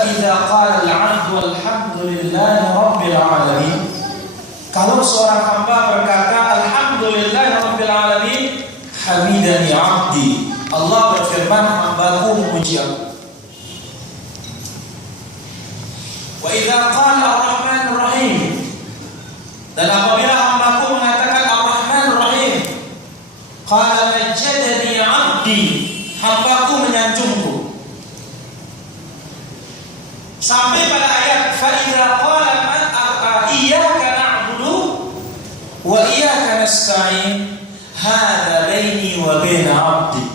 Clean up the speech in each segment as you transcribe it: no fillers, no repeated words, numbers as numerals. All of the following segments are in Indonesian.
idza qala al-'abdu alhamdulillahi rabbil alamin, kalau seorang hamba berkata alhamdulillahi rabbil alamin, hamidani 'abdi, Allah berfirman hambaku memuji aku. Wa idza qala ar-rahmanur rahim, dan apabila hambaku mengatakan ar-rahmanur rahim, qala majjadani 'abdi, hambaku menyanjungku. Sampai pada ayat fa idza qala iyyaka na'budu wa iyyaka nasta'in, hadza baini wa baina 'abdi.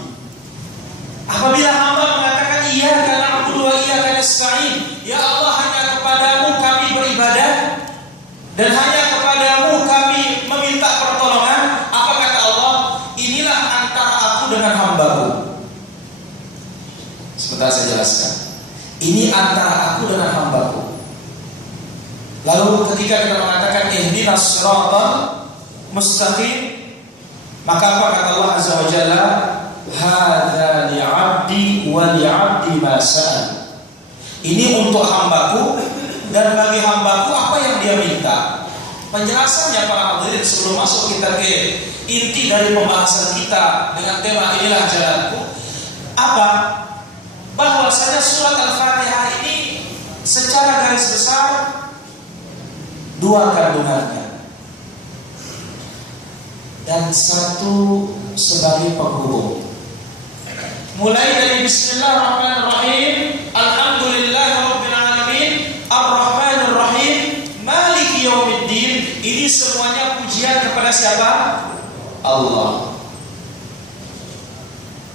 Apabila hamba mengatakan iyyaka na'budu wa iyyaka nasta'in, ya Allah, hanya kepadamu kami beribadah dan hanya kepadamu kami meminta pertolongan, apa kata Allah? Inilah antara aku dengan hambaku. Sebentar saya jelaskan. Ini antara aku dengan hambaku. Lalu ketika kita mengatakan ihdinas siratal mustaqim, maka apa kata Allah Azza wa Jalla? Hadza li'abdi wa li'abdi ma sa'al. Ini untuk hambaku dan bagi hambaku apa yang dia minta. Penjelasannya para hadirin sebelum masuk kita ke inti dari pembahasan kita dengan tema inilah jalanku, apa? Bahwasanya surat Al-Fatihah ini secara garis besar dua kandungannya dan satu sebagai penghubung. Mulai dari Bismillahirrahmanirrahim, Alhamdulillahirabbil alamin, Ar-Rahmanir Rahim, Maliki Yaumiddin. Ini semuanya pujian kepada siapa? Allah.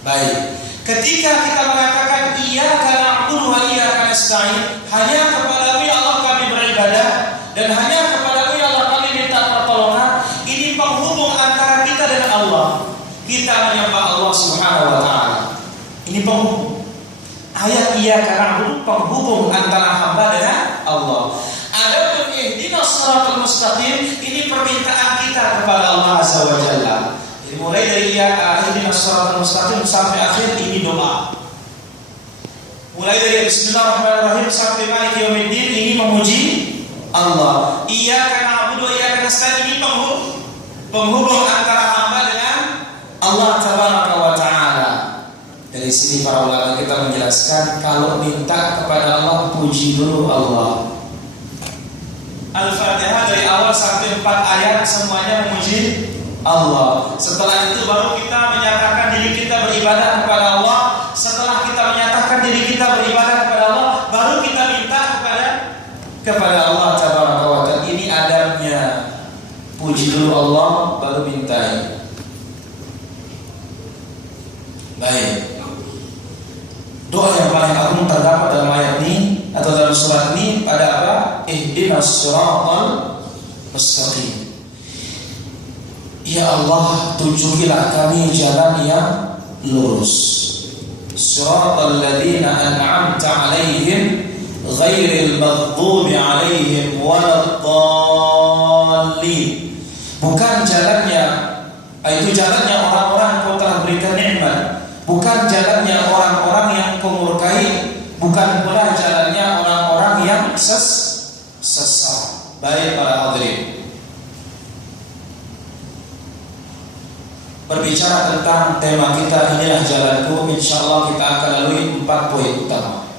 Baik. Ketika kita mengatakan iyyaka na'budu wa iyyaka nasta'in, hanya kepadamu ya Allah kami beribadah dan hanya kepadamu ya Allah kami minta pertolongan, ini penghubung antara kita dan Allah. Kita menyembah Allah Subhanahu wa taala. Ini penghubung. Ayat iyyaka na'budu penghubung antara hamba dengan Allah. Adapun ihdinas siratal mustaqim, ini permintaan kita kepada Allah Azza wa Jalla. Mulai dari ihdinas siratal mustaqim sampai akhir ini doa. Mulai dari Bismillahirrahmanirrahim sampai Maliki Yaumiddin ini memuji Allah. Iyyaka na'budu wa iyyaka nasta'in, ini penghubung antara hamba dengan Allah Tabaraka wa Ta'ala. Dari sini para ulama kita menjelaskan kalau minta kepada Allah puji dulu Allah. Al-Fatihah dari awal sampai 4 ayat semuanya memuji Allah. Setelah itu baru kita menyatakan diri kita beribadah kepada Allah. Setelah kita menyatakan diri kita beribadah kepada Allah, baru kita minta kepada Allah Tabaraka wa Ta'ala. Ini adabnya. Puji dulu Allah, baru mintai. Baik. Doa yang paling agung terdapat dalam ayat ini atau dalam surat ini pada apa? Ihdinas siratal mustaqim. Ya Allah, tunjukilah kami jalan yang lurus. Siratal ladzina an'amta 'alaihim ghairil maghdubi 'alaihim waladdallin. Bukan jalannya, itu jalannya orang-orang yang kau telah berikan nikmat. Bukan jalannya orang-orang yang kau murkai. Bukan pula jalannya orang-orang yang sesat. Baik para hadirin, berbicara tentang tema kita inilah jalanku, insyaallah kita akan lalui 4 poin utama.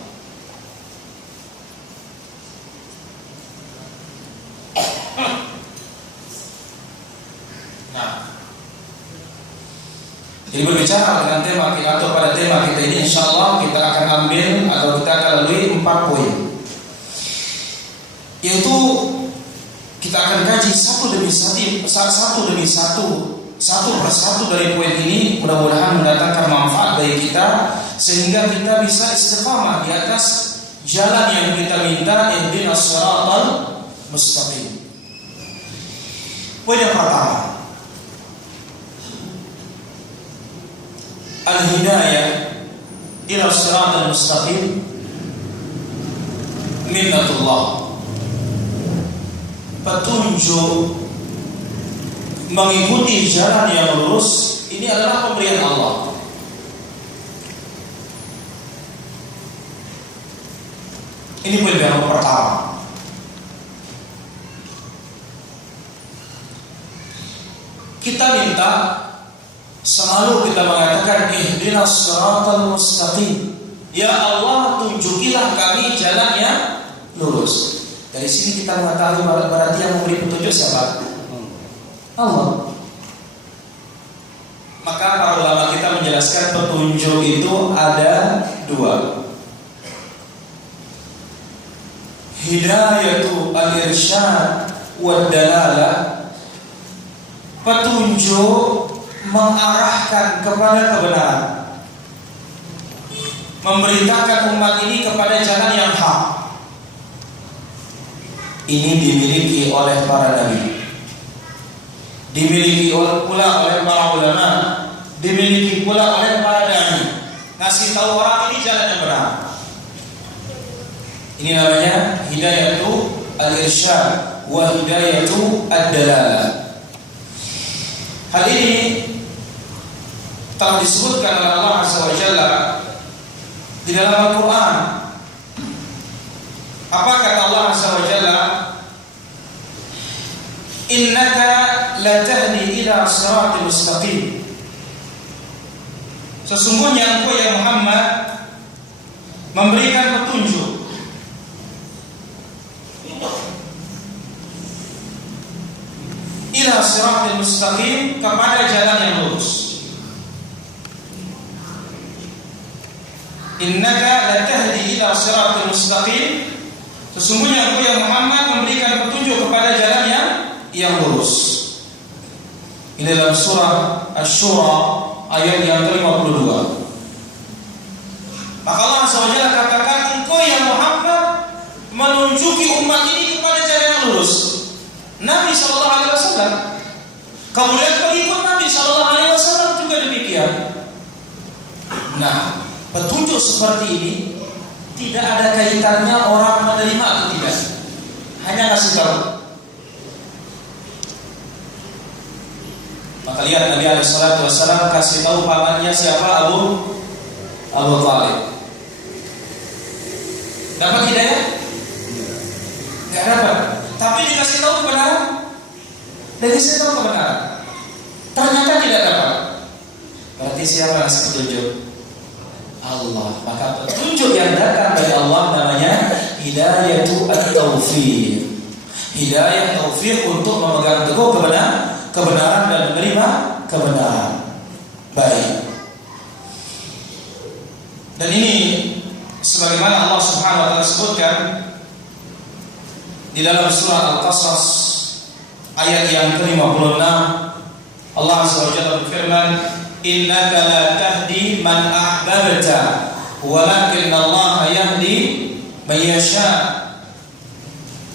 Nah, jadi berbicara dengan tema kita atau pada tema kita ini, insyaallah kita akan ambil atau kita akan lalui 4 poin. Yaitu kita akan kaji satu demi satu persatu dari poin ini, mudah-mudahan mendatangkan manfaat bagi kita sehingga kita bisa istiqamah di atas jalan yang kita minta, ihdinas siratal mustaqim. Poin yang pertama, al-hidayah ila siratal mustaqim minnatullah. Petunjuk mengikuti jalan yang lurus ini adalah pemberian Allah. Ini poin yang pertama. Kita minta selalu kita mengatakan ihdinas siratal mustaqim. Ya Allah, tunjukilah kami jalan yang lurus. Dari sini kita mengetahui berarti yang memberi petunjuk siapa? Allah. Maka para ulama kita menjelaskan petunjuk itu ada dua. Hidayatu al-irsyad wa dalalah. Petunjuk mengarahkan kepada kebenaran, memberitakan umat ini kepada jalan yang hak. Ini dimiliki oleh para nabi, dimiliki pula oleh para ulama, dimiliki pula oleh para dai. Ngasih tahu orang ini jalan yang benar. Ini namanya hidayatu al-irsyad wa hidayatu ad-dalalah. Hal ini telah disebutkan oleh Allah Azza wa Jalla di dalam Al-Quran. Apa kata Allah Azza wa Jalla? Innaka la tahdi ila siratal mustaqim. Sesungguhnya engkau ya Muhammad memberikan petunjuk ila siratal mustaqim, kepada jalan yang lurus. Innaka la tahdi ila siratal mustaqim. Sesungguhnya engkau ya Muhammad memberikan petunjuk kepada jalan yang lurus. Ini dalam surah Asy-Syura ayat yang ke-52. Maka Allah SWT katakan, engkau ya Muhammad menunjuki umat ini kepada jalan yang lurus. Nabi SAW, kemudian pengikut Nabi SAW juga demikian. Nah, petunjuk seperti ini tidak ada kaitannya orang menerima atau tidak. Hanya kasih tahu. Maka lihat Nabi SAW kasih tahu pamannya siapa? Abu Thalib. Dapat hidayah? Tidak dapat. Tapi dikasih tahu kebenaran, dikasih tahu kebenaran, ternyata tidak dapat. Berarti siapa yang ngasih petunjuk? Allah. Maka petunjuk yang datang dari Allah namanya hidayatu at-taufiq. Hidayah taufik untuk memegang teguh kebenaran dan menerima kebenaran. Baik. Dan ini sebagaimana Allah Subhanahu wa taala sebutkan di dalam surah Al-Qasas ayat yang ke-56, Allah Azza wa Jalla berfirman, innaka la tahdi man ahbabta walakin Allah yahdi man yasha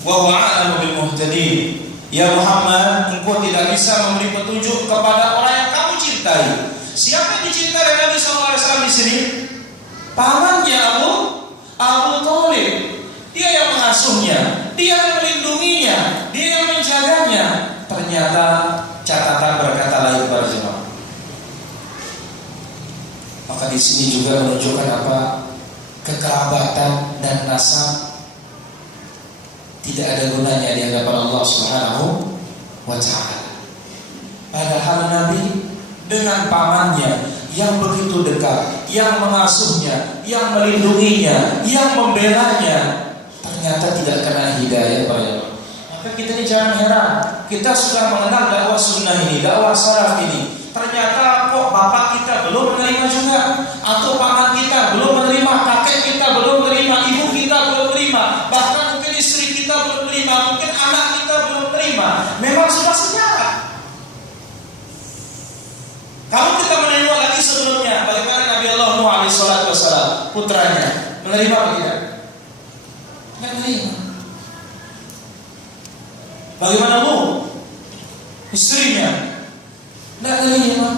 wa huwa a'lamu bil muhtadin. Ya Muhammad, engkau tidak bisa memberi petunjuk kepada orang yang kamu cintai. Siapa yang dicintai Nabi SAW di sini? Pamannya Abu Thalib. Dia yang mengasuhnya, dia yang melindunginya, dia yang menjaganya. Ternyata catatan berkata lain para jemaah. Maka di sini juga menunjukkan apa? Kekerabatan dan nasab tidak ada gunanya di hadapan Allah Subhanahu wa taala. Padahal Nabi dengan pamannya yang begitu dekat, yang mengasuhnya, yang melindunginya, yang membelanya, ternyata tidak kena hidayah para jemaah. Maka kita ini jangan heran. Kita sudah mengenal dakwah sunnah ini, dakwah salaf ini. Ternyata kok bapak kita belum menerima juga, atau paman kita belum menerima, kakek kita belum menerima, ibu kita belum menerima, bahkan mungkin istri kita belum menerima, mungkin anak kita belum menerima. Memang sudah sejarah. Kalau kita menerima lagi sebelumnya, bagaimana Nabi Allah Nuh alaihi salatu wassalam, putranya, menerima atau tidak? Tidak menerima. Bagaimana Nuh, istrinya, tidak menerima.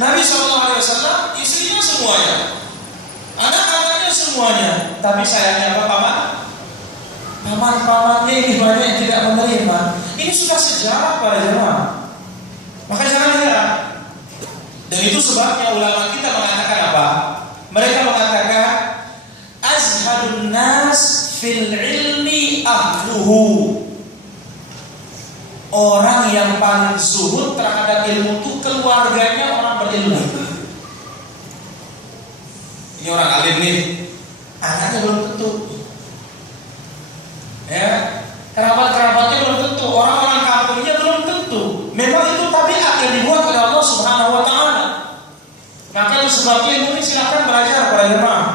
Nabi SAW, istrinya semuanya, anak-anaknya semuanya, tapi sayangnya apa paman? Paman-pamannya ini banyak yang tidak menerima. Ini sudah sejarah para jemaah. Maka jangan heran. Dan itu sebabnya ulama kita mengatakan apa? Mereka mengatakan azhadun nas fil ilmi ahluhu. Orang yang paling zuhud terhadap ilmu itu keluarganya orang berilmu. Ini orang alim nih, anaknya belum tentu. Ya, kerabat-kerabatnya belum tentu, orang-orang kampungnya belum tentu. Memang itu tabiat yang dibuat oleh Allah Subhanahu wa taala. Maka itu sebabnya ilmu ini silakan belajar para jemaah.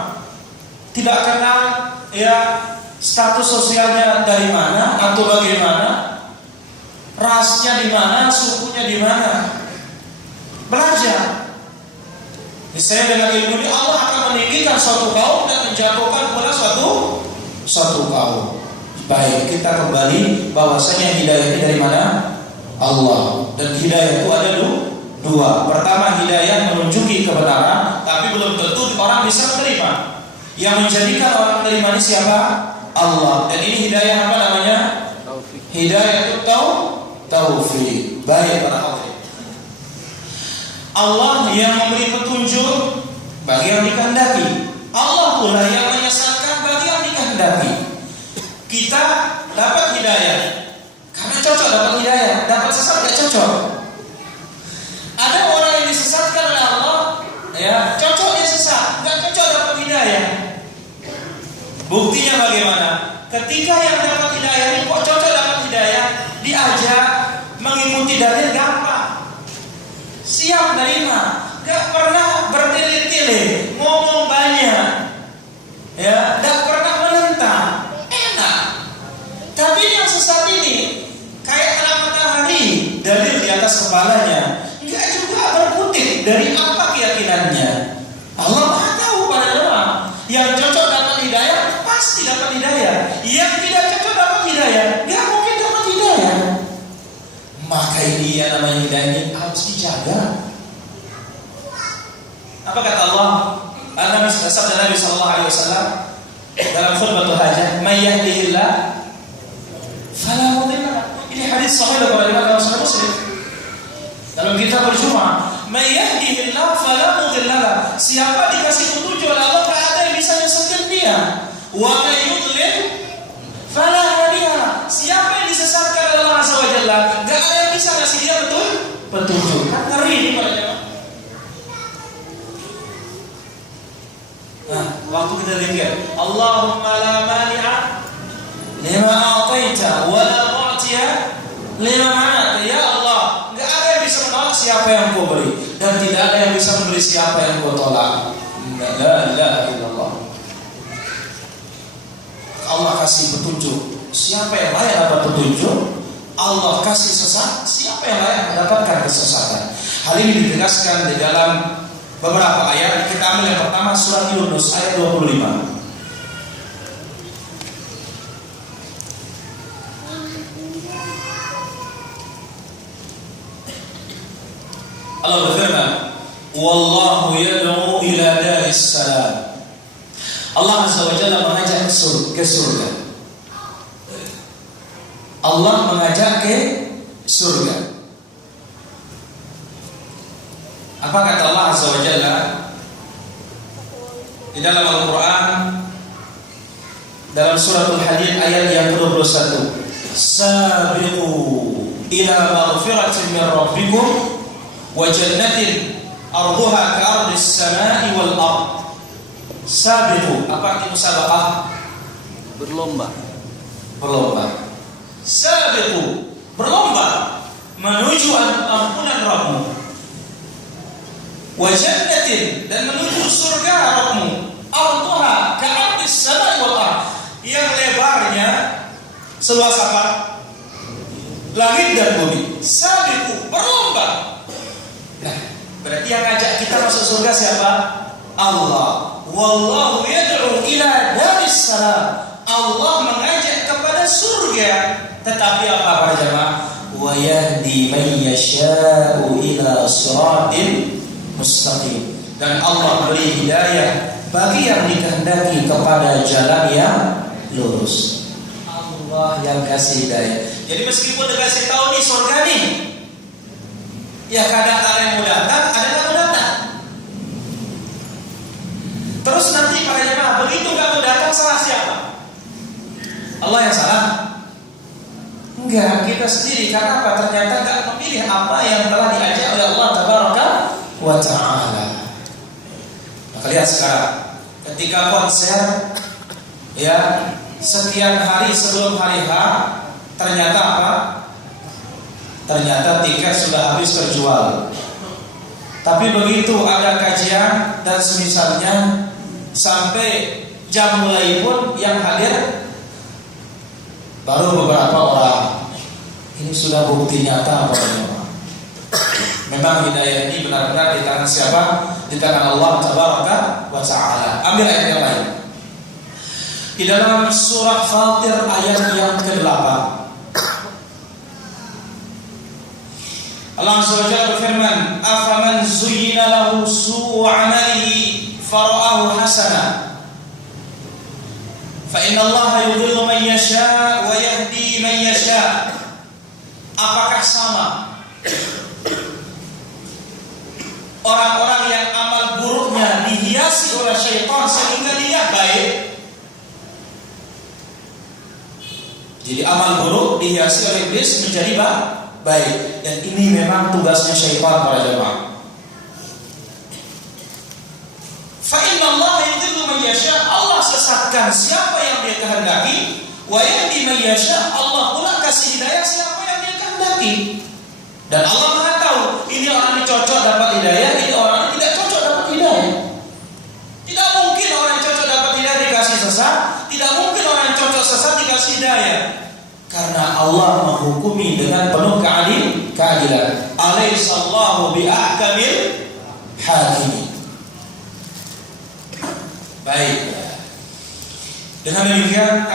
Tidak kenal ya status sosialnya dari mana atau bagaimana, rasnya di mana, sukunya di mana. Belajar. Misalnya dengan ilmu ini Allah akan meninggikan suatu kaum dan menjatuhkan pula suatu kaum. Baik, kita kembali bahwasanya hidayah ini dari mana? Allah. Dan hidayah itu ada dua. Pertama, hidayah menunjuki kebenaran, tapi belum tentu orang bisa menerima. Yang menjadikan orang menerima ini siapa? Allah. Dan ini hidayah apa namanya? Hidayah itu taufik. Baik para hadirin. Allah yang memberi petunjuk bagi yang dikehendaki. Allah pula yang menyesatkan bagi yang dikehendaki. Kita dapat hidayah karena cocok dapat hidayah, dapat sesat tidak cocok. Ada orang yang disesatkan oleh Allah, ya cocok dia sesat, nggak cocok dapat hidayah. Buktinya bagaimana? Ketika yang dapat hidayah ini kok cocok dapat hidayah, diajak mengikuti dalil gampang, siap menerima, nggak pernah bertele-tele, ngomong banyak, ya, nggak pernah menentang, enak. Tapi yang sesat ini kayak terang matahari, dalil di atas kepalanya, nggak juga berkutik dari apa keyakinannya. Allah Maha tahu pada orang yang cocok dapat hidayah pasti dapat hidayah, yang tidak cocok dapat hidayah nggak mungkin dapat hidayah. Maka ini yang namanya hidayah ini harus dijaga. Apa kata Allah? Sabda Nabi Sallallahu Alaihi Wasallam dalam khutbatul hajah, "May yahdihillah fala mudilla lahu." Ini hadis sahih dari Imam Muslim. Dalam kitab Al-Jumu'ah, "May yahdihillah fala mudilla lahu." Siapa dikasih petunjuk oleh Allah, tidak ada yang bisa menyesatkan dia. Wa may yudlil fala hadiya lahu. Siapa yang disesatkan oleh Allah Azza wa Jalla, tidak ada yang bisa ngasih dia petunjuk. Kan ngeri ini para jemaah. Nah, waktu kita zikir, Allahumma la mani'a lima a'taita wa la mu'tiya lima mana'ta. Ya Allah, enggak ada yang bisa menolak siapa yang Kau beri, dan tidak ada yang bisa memberi siapa yang Kau tolak. La ilaha illallah. Allah kasih petunjuk, siapa yang layak dapat petunjuk? Allah kasih sesat, siapa yang layak mendapatkan kesesatan? Hal ini ditegaskan di dalam beberapa ayat. Kita ambil yang pertama, surat Yunus ayat 25. Allah berfirman, "Wallahu yad'u ila daris salam." Allah Azza wa Jalla mengajak ke surga. Allah mengajak ke surga. Apa kata Allah Azza wa Jalla di dalam Al-Quran, dalam suratul Hadid ayat yang ke-21, "Sabiqu ila maghfiratin min rabbikum wa jannatin arduha ka'ardis samai wal ard." Sabiqu, apa arti musabaqah? Berlomba. Sabiqu, berlomba menuju ampunan Rabbmu. Wa jannatin, dan menuju surga Rabbmu. Arduha ka'ardis samai wal ard, yang lebarnya seluas apa? Langit dan bumi. Sabiqu, berlomba. Nah, berarti yang ngajak kita masuk surga siapa? Allah. Wallahu yad'u ila daris salam. Allah mengajak kepada surga. Tetapi apa para jemaah? Wa yahdi man yasha'u ila siratin mustaqim. Dan Allah beri hidayah bagi yang dikehendaki kepada jalan yang lurus. Allah yang kasih hidayah. Jadi meskipun dikasih tahu nih surga nih, ya kadang ada yang mau datang, ada yang mau datang. Terus nanti para jemaah begitu kamu datang, salah siapa? Allah yang salah? Enggak, kita sendiri. Karena apa? Ternyata enggak memilih apa yang telah diajak oleh Allah Tabaraka wa Ta'ala. Maka lihat sekarang, ketika konser, ya, sekian hari sebelum hari H, ternyata apa? Ternyata tiket sudah habis terjual. Tapi begitu ada kajian dan semisalnya, sampai jam mulai pun yang hadir baru beberapa orang. Ini sudah bukti nyata apa memang? Memang hidayah ini benar-benar di tangan siapa? Di tangan Allah Tabaraka wa Ta'ala. Ambil ayat yang lain. Di dalam surah Fatir ayat yang ke-8, Allah Azza wa Jalla berfirman, "Afaman zuyyina lahu su'u 'amalihi fara'ahu hasana, fa inna Allah yudhillu man yasha' wa yahdi man yasha'." Apakah sama orang-orang yang amal buruknya dihiasi oleh syaitan sehingga dia baik? Jadi amal buruk dihiasi oleh iblis menjadi baik. Dan ini memang tugasnya syaitan para jemaah. Fa inna Allah yudhillu man yasha', Allah sesatkan siapa yang dia kehendaki, wa yahdi man yasha', Allah pula kasih hidayah siapa yang dia kehendaki. Dan Allah Maha tahu, ini orang yang cocok dapat hidayah, ini orang yang tidak cocok dapat hidayah. Tidak mungkin orang yang cocok dapat hidayah dikasih sesat, tidak mungkin orang yang cocok sesat dikasih hidayah. Karena Allah menghukumi dengan penuh keadilan. Alaihissallahu bi'ahkamil hakimin. Baik. Dengan demikian,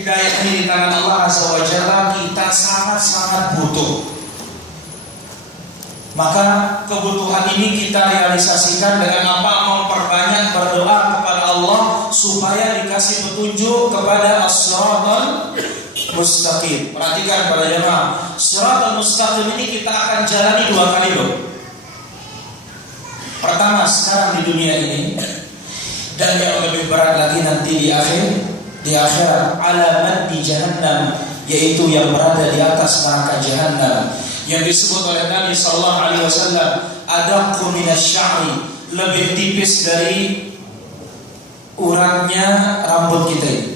hidayah ini di tangan Allah Azza wa Jalla, kita sangat-sangat butuh. Maka kebutuhan ini kita realisasikan dengan apa? Memperbanyak berdoa kepada Allah supaya dikasih petunjuk kepada as-siratal mustaqim. Perhatikan para jemaah, siratal mustaqim ini kita akan jalani 2 kali loh. Pertama sekarang di dunia ini, dan yang lebih berat lagi nanti di akhirat, alamat di jahannam, yaitu yang berada di atas neraka jahannam, yang disebut oleh Nabi sallallahu alaihi wasallam adaqqu minasy'ari, lebih tipis dari uratnya rambut kita ini.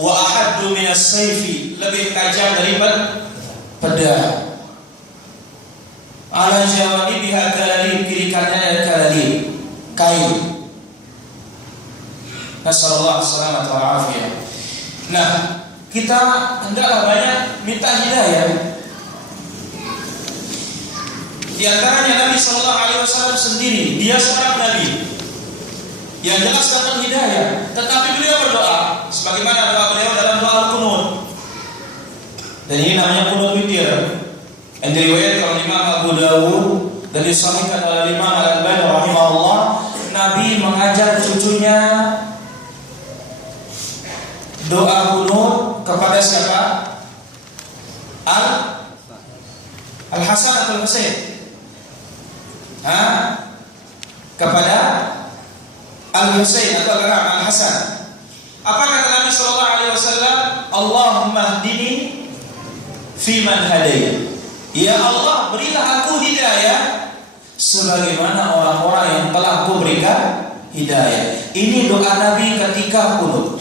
Wa ahaddu minas-sayfi, lebih tajam dari pedang. Ala jawanibiha kalalib, kiri kanannya kalalib, kain. Nasallallahu alaihi wa sallam. Nah, kita hendaklah banyak minta hidayah. Di antaranya Nabi sallallahu alaihi wasallam sendiri, dia seorang nabi yang jelas dapat hidayah, tetapi beliau berdoa sebagaimana doa beliau dalam doa al-qunut. Dan ini namanya qunut witir. Yang diriwayatkan oleh Imam Abu Dawud dan disahihkan oleh Imam Al-Albani rahimahullah, Nabi mengajar cucunya doa qunut kepada siapa? Al-Hasan atau Al-Husain? Kepada Al-Husain atau Al-Hasan. Apa kata Nabi sallallahu alaihi wasallam? Allahumma hdini fi man hadayt. Ya Allah, berilah aku hidayah sebagaimana orang-orang yang telah Kau berikan hidayah. Ini doa Nabi ketika qunut.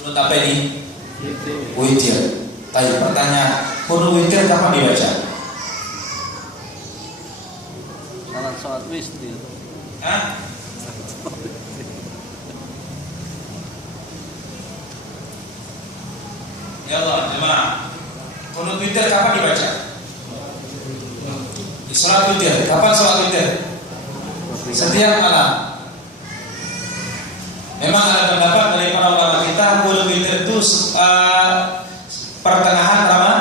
Qunut apa ini? Witir. Tanya pertanyaan, qunut witir kapan dibaca? Salat witir. Ya Allah, jemaah. Qunut witir kapan dibaca? Di salat witir. Kapan salat witir? Setiap malam. Memang ada pendapat dari para ulama kita, qunut witir itu pertengahan Ramadan.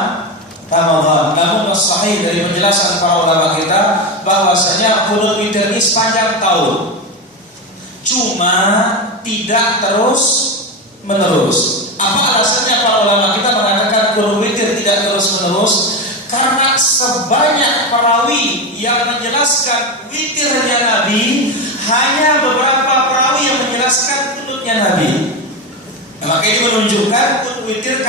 Namun sahih dari penjelasan para ulama kita bahwasanya qunut witir ini sepanjang tahun. Cuma tidak terus menerus. Apa alasannya para ulama kita mengatakan qunut witir tidak terus menerus? Karena sebanyak perawi yang menjelaskan menjelaskan witirnya Nabi, hanya beberapa perawi yang menjelaskan kunutnya Nabi. Nah, maka ini menunjukkan kunut witir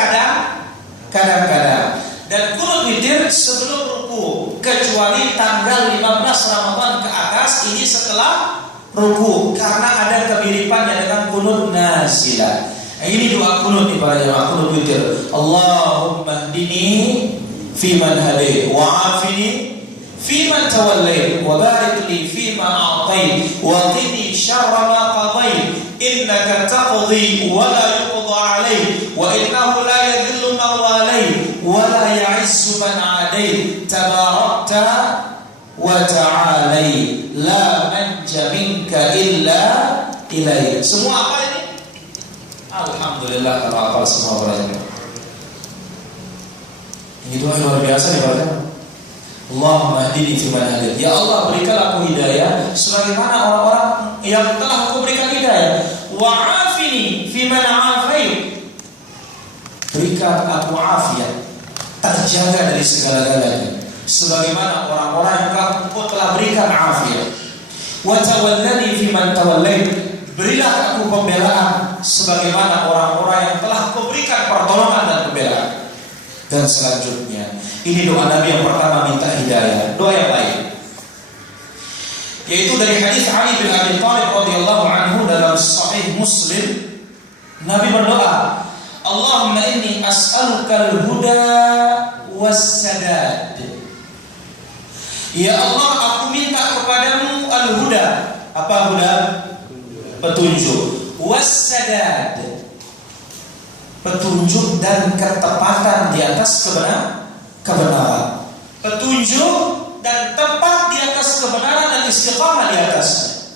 kadang-kadang. Dan kunut witir sebelum ruku, kecuali tanggal 15 Ramadan ke atas, ini setelah ruku, karena ada kemiripannya dengan kunut nazilah. Nah, ini doa kunut nih para jemaah, kunut witir. Allahumma hdini fiman hadait wa afini fiman tawallait wa barik li fima a'tait wa qini syarra ma qadait innaka taqdi wa la yuqda alayk wa innahu la yadhillu man walayt wa la ya'izzu man adait tabarakta wa ta'alai la manja minka illa ilaik. Semua apa ini? Alhamdulillah kalau hafal semua para jemaah. Ini doa yang luar biasa nih para jemaah. Allahumma hdini fiman hadait. Ya Allah, berikan aku hidayah sebagaimana orang-orang yang telah Aku berikan hidayah. Wa afini fiman afait. Berikan aku afiat, terjaga dari segala-galanya sebagaimana orang-orang yang Engkau telah berikan afiat. Wa tawallani fiman tawallait. Berilah aku pembelaan sebagaimana orang-orang yang telah Kau berikan pertolongan dan pembelaan. Dan selanjutnya, ini doa Nabi yang pertama minta hidayah, doa yang lain, yaitu dari hadis Ali bin Abi Thalib radhiyallahu anhu dalam Sahih Muslim. Nabi berdoa, Allahumma inni as'aluka al-huda was-sadad. Ya Allah, aku minta kepadamu al-huda. Apa huda? Petunjuk. Was-sadad, petunjuk dan ketepatan di atas kebenaran. Petunjuk dan tepat di atas kebenaran dan istiqamah di atasnya.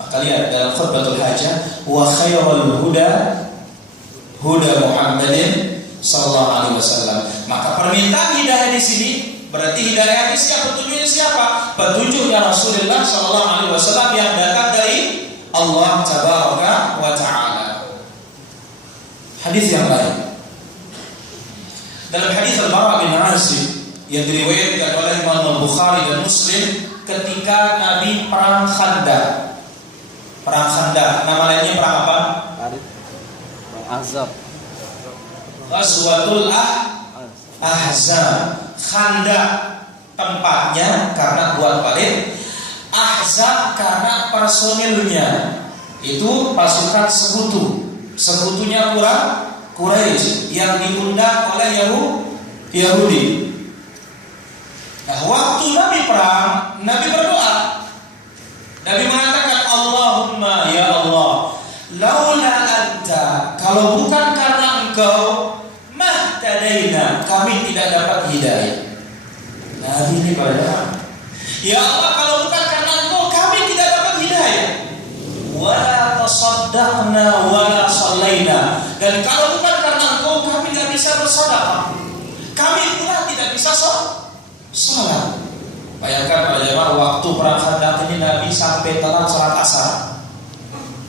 Maka lihat dalam khutbatul hajah, wa khairul huda huda Muhammadin sallallahu alaihi wasallam. Maka permintaan hidayah di sini berarti hidayah ini siapa? Petunjuknya siapa? Petunjuknya Rasulullah sallallahu alaihi wasallam yang datang dari Allah tabaraka wa taala. Hadis yang lain, dalam hadis Al-Bara bin Azib yang diriwayatkan oleh Imam Al-Bukhari dan Muslim, ketika Nabi perang Khandaq. Perang Khandaq, nama lainnya perang apa? Ahzab. Ghazwatul Ahzab. Khandaq tempatnya karena buat parit, Ahzab karena personilnya itu pasukan sekutu. Sekutunya Quraisy yang diundang oleh Yahudi. Nah, waktu Nabi perang, Nabi berdoa. Nabi mengatakan, Allahumma ya Allah, laula anta, kalau bukan karena Engkau, mahtadaina, kami tidak dapat hidayah. Nabi ini pada, ya Allah, kalau bukan karena Engkau, kami tidak dapat hidayah. Wala tasaddaqna wala sallaina, dan kalau bukan karena Engkau, kami tidak bisa bersedekah, kami pula tidak bisa salat. Bayangkan para jemaah, waktu perang Khandaq ini Nabi sampai telat salat asar,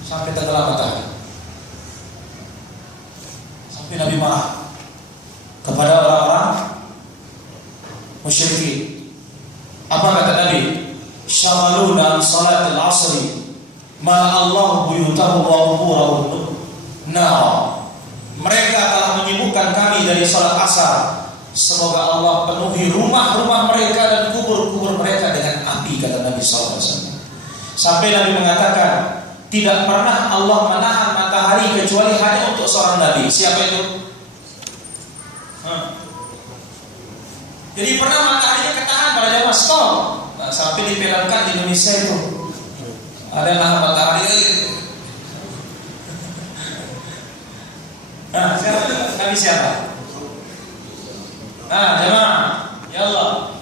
sampai tenggelam matahari, sampai Nabi marah kepada orang-orang musyrikin. Apa kata Nabi? Syamaluna an salatil asri ma Allah buyutahum wa quburahum nar. Mereka telah menyibukkan kami dari salat asar. Semoga Allah penuhi rumah-rumah mereka dan kubur-kubur mereka dengan api, kata Nabi SAW. Sampai Nabi mengatakan, tidak pernah Allah menahan matahari kecuali hanya untuk seorang Nabi. Siapa itu? Jadi pernah mataharinya ketahan pada jamaah stop. Nah, sampai difilmkan di Indonesia itu ada nahan matahari. Nah, siapa? Nabi siapa? Nah, jemaah, ya Allah,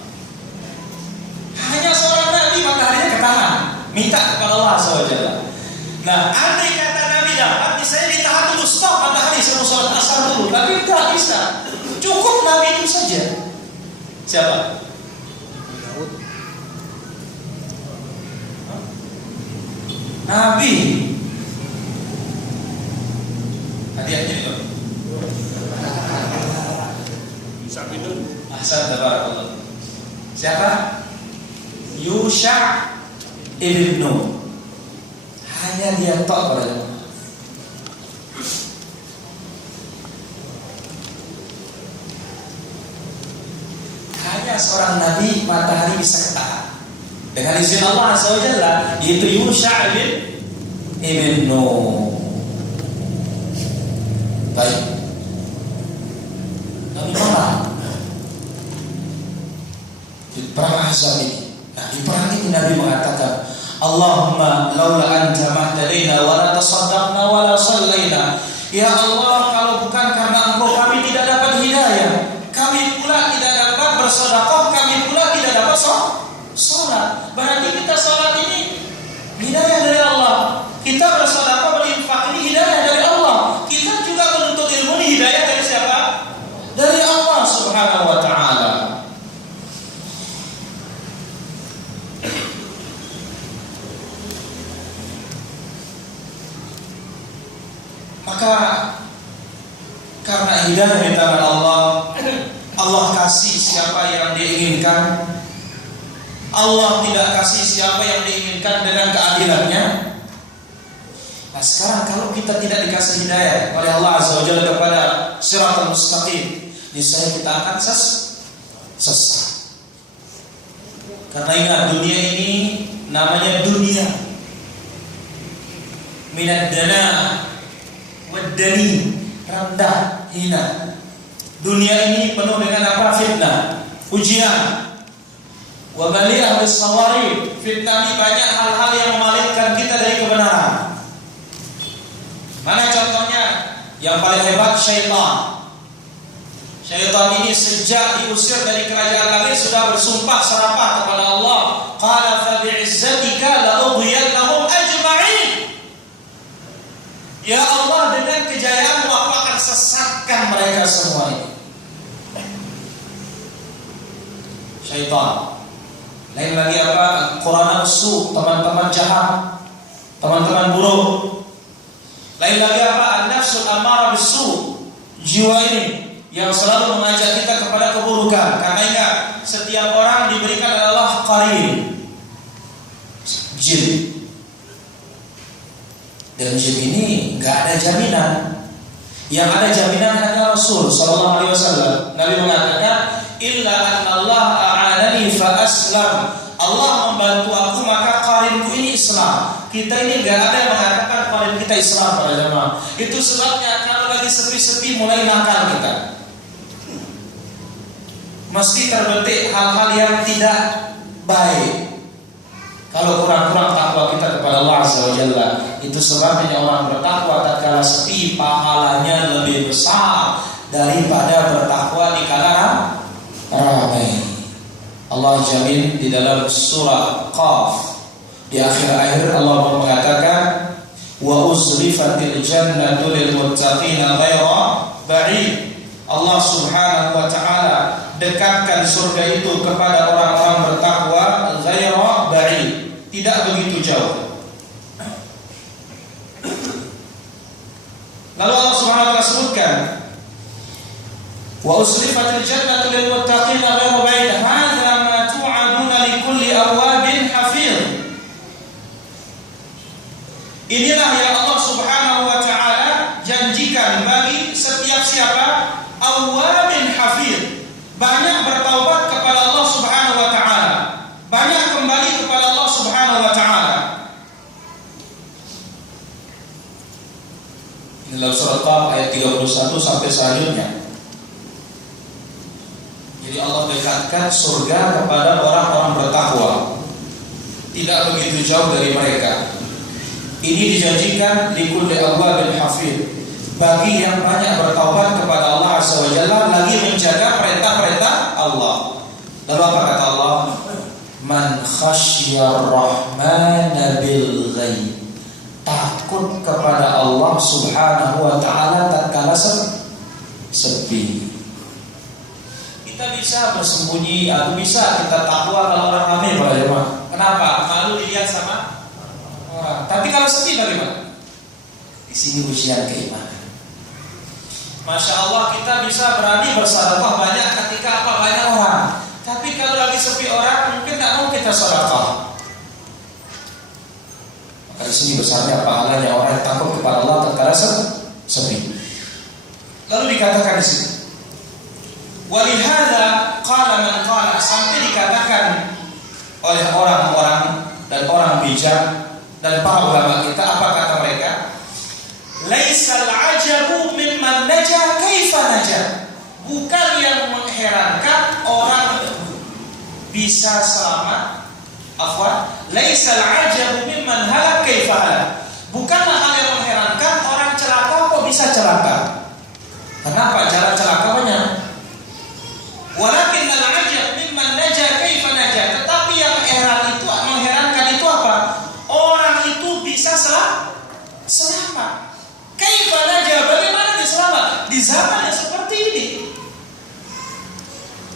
hanya seorang Nabi mataharinya ketahan, minta kepada Allah SWT. Nah, andai kata Nabi dapat, misalnya ditahan dulu, stop matahari, saya mau sholat asar dulu, tapi tidak bisa. Cukup Nabi itu saja. Siapa? Nabi. Hadiahnya itu. Ahsan tabarakallah. Siapa? Yusha' ibn Nun. Hanya dia tok pada jemaah. Hanya seorang nabi matahari bisa ketahan dengan izin Allah Azza wa Jalla, yaitu Yusha' ibn Nun. Baik. Nabi marah di perang Ahzab ini. Nah, di perang ini Nabi mengatakan, Allahumma laula anta mahtadaina wa la tasaddaqna wa la sallaina. Ya Allah, kalau bukan karena Engkau kami tidak dapat hidayah, kami pula tidak dapat bersedekah, kami pula tidak dapat salat. Berarti kita salat ini hidayah dari Allah. Kita bersedekah, berinfak ini hidayah dari Allah. Kita juga menuntut ilmu ini hidayah dari siapa? Dari Allah Subhanahu wa taala. Maka karena hidayah di tangan Allah, Allah kasih siapa yang diinginkan. Allah tidak kasih siapa yang diinginkan dengan keadilannya. Nah, sekarang kalau kita tidak dikasih hidayah oleh Allah Azza wa Jalla kepada Shiratal Mustaqim, niscaya kita akan sesat. Karena ingat, dunia ini namanya dunia minad dana wadani, rendah, hina. Dunia ini penuh dengan apa? Fitnah, ujian. Wa maliyah bis-sawarib. Fitnah ini banyak hal-hal yang memalingkan kita dari kebenaran. Mana contohnya? Yang paling hebat syaitan. Syaitan ini sejak diusir dari kerajaan langit sudah bersumpah serapah kepada Allah. Qala fa bi'izzatika la ughwiyannahum ajma'in. Ya Allah, dengan kejayaanmu aku akan sesatkan mereka semua ini. Syaitan. Lain lagi apa? Qur'an su, teman-teman jahat, teman-teman buruk. Lain lagi apa? An-nafsul amarah bisu, jiwa ini yang selalu mengajak kita kepada keburukan. Karena ingat, setiap orang diberikan adalah qarin, jin. Dan jin ini nggak ada jaminan. Yang ada jaminan hanya Rasul Sallallahu Alaihi Wasallam. Nabi mengatakan, illa anna Allah a'anani fa aslam. Allah membantu aku maka qarinku ini Islam. Kita ini nggak ada yang mengatakan qarin kita Islam para jemaah. Itu sebabnya kalau lagi sepi-sepi mulai nakal kita. Mesti terbetik hal-hal yang tidak baik. Kalau kurang-kurang takwa kita kepada Allah Azza wa Jalla, itu sebabnya orang bertakwa tatkala sepi pahalanya lebih besar daripada bertakwa di kala ramai. Allah jamin di dalam surah Qaf di akhir-akhir Allah mengatakan, wa uzlifatil jannatu lil muttaqina ghaira ba'id. Allah Subhanahu wa taala dekatkan surga itu kepada orang-orang bertakwa ghaira ba'id, tidak begitu jauh. Lalu Allah Subhanahu wa taala sebutkan, wa usrifatil jannatu lil muttaqina ghairu ba'id, hadza ma tu'aduna likulli awabin hafiz. Inilah yang Allah Subhanahu wa taala janjikan bagi setiap siapa? Awabin hafiz. Banyak bertaubat kepada Allah Subhanahu wa taala, banyak kembali kepada Allah Subhanahu wa taala. Dalam surat Qaf ayat 31 sampai selanjutnya. Jadi Allah dekatkan surga kepada orang-orang bertakwa, tidak begitu jauh dari mereka. Ini dijanjikan likulli awwabin hafiz, bagi yang banyak bertaubat kepada Allah Azza wa Jalla, lagi menjaga perintah-perintah Allah. Lalu apa kata Allah? Man khasyar rahmana bil ghaib, takut kepada Allah Subhanahu wa taala tatkala sepi. Kita bisa bersembunyi atau bisa kita takwa kalau orang ramai pada jemaah. Kenapa? Malu dilihat sama orang. Tapi kalau sepi bagaimana? Di sini ujian keimanan. Masya Allah, kita bisa berani bersedekah banyak ketika apa banyak orang. Tapi kalau lagi sepi orang, mungkin tidak mau kita sedekah. di sini besarnya pahalanya orang yang takut kepada Allah tatkala sepi. Lalu dikatakan di sini, walihada qala man qala, sampai dikatakan oleh orang-orang dan orang bijak dan para ulama kita, apa kata mereka? Laisal ajabu mimman naja kaifa naja. Bukan yang mengherankan orang bisa selamat. Afwan, laisal ajabu mimman halak kaifa halak. Bukanlah hal yang mengherankan orang celaka kok bisa celaka. Kenapa? Cara celaka banyak. Walakin al-ajab mimman naja kaifa naja. Tetapi yang mengherankan itu apa? Orang itu bisa selamat. Kaifa naja? Bagaimana dia selamat di zaman yang seperti ini?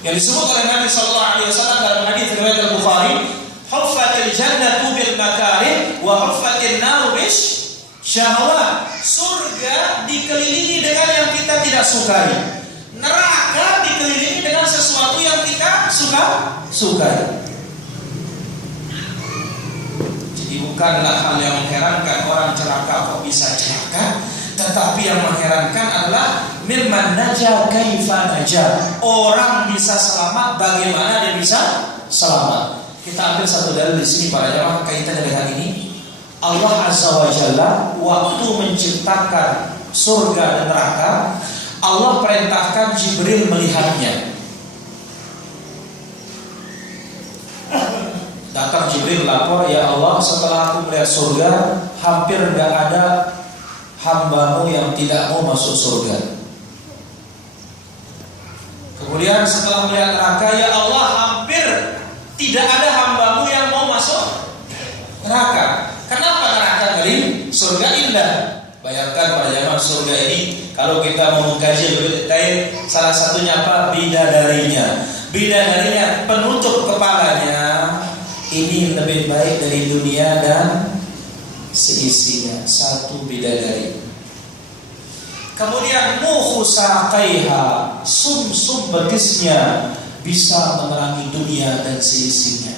Yang disebut oleh Nabi sallallahu alaihi wasallam dalam hadis riwayat Al-Bukhari, huffatil jannatu bil makarim wa huffatin naru bis syahwat. Surga dikelilingi dengan yang kita tidak sukai. Neraka dikelilingi dengan sesuatu yang kita sukai. Jadi bukanlah hal yang mengherankan orang celaka kok bisa celaka, tetapi yang mengherankan adalah mimman naja kaifa naja. Orang bisa selamat, bagaimana dia bisa selamat? Kita ambil satu dalil di sini para jamaah kaitannya dengan ini. Allah Azza wa Jalla waktu menciptakan surga dan neraka, Allah perintahkan Jibril melihatnya. Datang Jibril lapor, ya Allah, setelah aku melihat surga, hampir tidak ada hambamu yang tidak mau masuk surga. Kemudian setelah melihat neraka, ya Allah, hampir tidak ada hambamu yang mau masuk neraka. Kenapa neraka geli? Surga indah. Bayangkan pada zaman surga ini, kalau kita mau mengkaji lebih detail, salah satunya apa? Bidadarinya. Bidadarinya penutup kepalanya ini lebih baik dari dunia dan seisinya. Satu bidadari. Kemudian muhu saqaiha, sum-sum betisnya bisa menerangi dunia dan seisinya.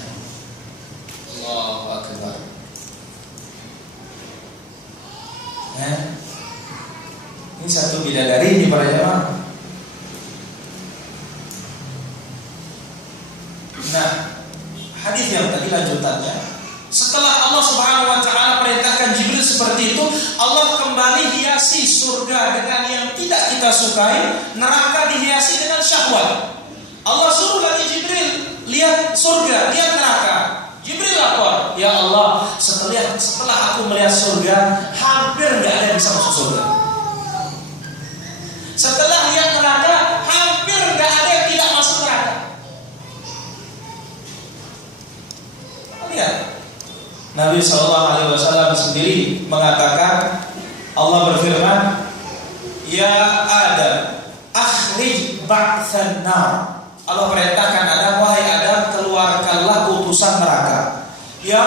Allahu Akbar. Ini satu bidadari ini para jemaah. Nah, hadis yang tadi lanjutannya, setelah Allah Subhanahu wa taala perintahkan Jibril seperti itu, Allah kembali hiasi surga dengan yang tidak kita sukai, neraka dihiasi dengan syahwat. Allah suruh lagi Jibril, lihat surga, lihat neraka. Jibril lapor, ya Allah, setelah aku melihat surga, hampir nggak ada yang bisa masuk surga. Setelah lihat neraka, hampir nggak ada yang tidak masuk neraka. Lihat, Nabi SAW sendiri mengatakan, Allah berfirman, ya Adam, akhrij ba'than nar. Allah perintahkan Adam, wahai Adam, keluarkanlah utusan neraka. Ya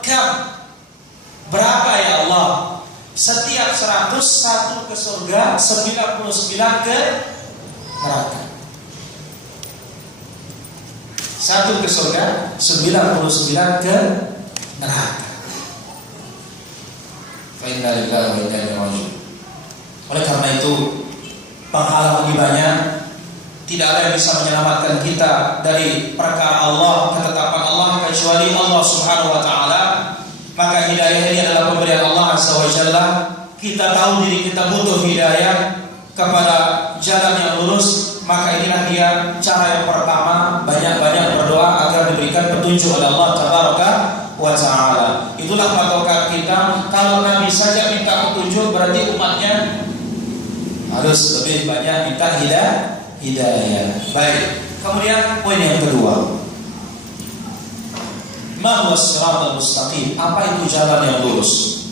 kam, berapa ya Allah? Setiap 100 satu ke surga, 99 ke neraka. Satu ke surga, 99 ke neraka. Fa inna lillahi wa inna ilaihi raji'un. Oleh karena itu, pahala lebih banyak. Tidak ada yang bisa menyelamatkan kita dari perkara Allah, ketetapan Allah, kecuali Allah Subhanahu wa taala. Maka hidayah ini adalah pemberian Allah Azza wa Jalla. Kita tahu diri kita butuh hidayah kepada jalan yang lurus, maka inilah dia cara yang pertama, banyak-banyak berdoa agar diberikan petunjuk oleh Allah Tabaraka wa taala. Itulah patokan kita. Kalau Nabi saja minta petunjuk, berarti umatnya harus lebih banyak minta hidayah. Baik. Kemudian poin yang kedua, ma huwa siratal mustaqim? Apa itu jalan yang lurus?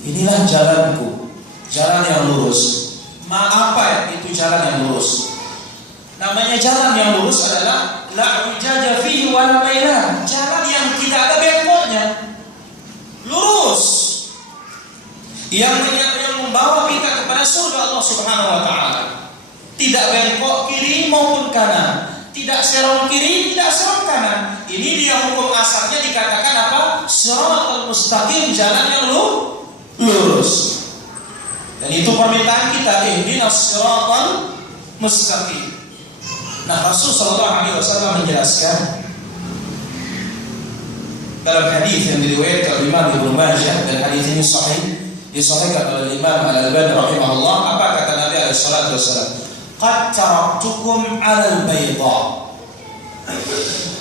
Inilah jalanku, jalan yang lurus. Apa itu jalan yang lurus? Namanya jalan yang lurus adalah la ujaja fihi wa la mailan. Jalan yang tidak ada bengkoknya, lurus. Yang membawa kita kepada surga Allah Subhanahu wa taala. Tidak bengkok kiri maupun kanan, tidak serong kiri, tidak serong kanan. Ini dia hukum asalnya dikatakan apa? Shiratal mustaqim, jalan yang lurus. Dan itu permintaan kita, ihdinas shiratal mustaqim. Nah, Rasul sallallahu alaihi wasallam menjelaskan dalam hadis yang diriwayatkan oleh Imam Ibnu Majah, dan hadis ini sahih, disahihkan oleh Imam Al-Albani rahimahullah. Apa kata Nabi alaihi salatu wasallam? Qad taraktukum 'alal bayda.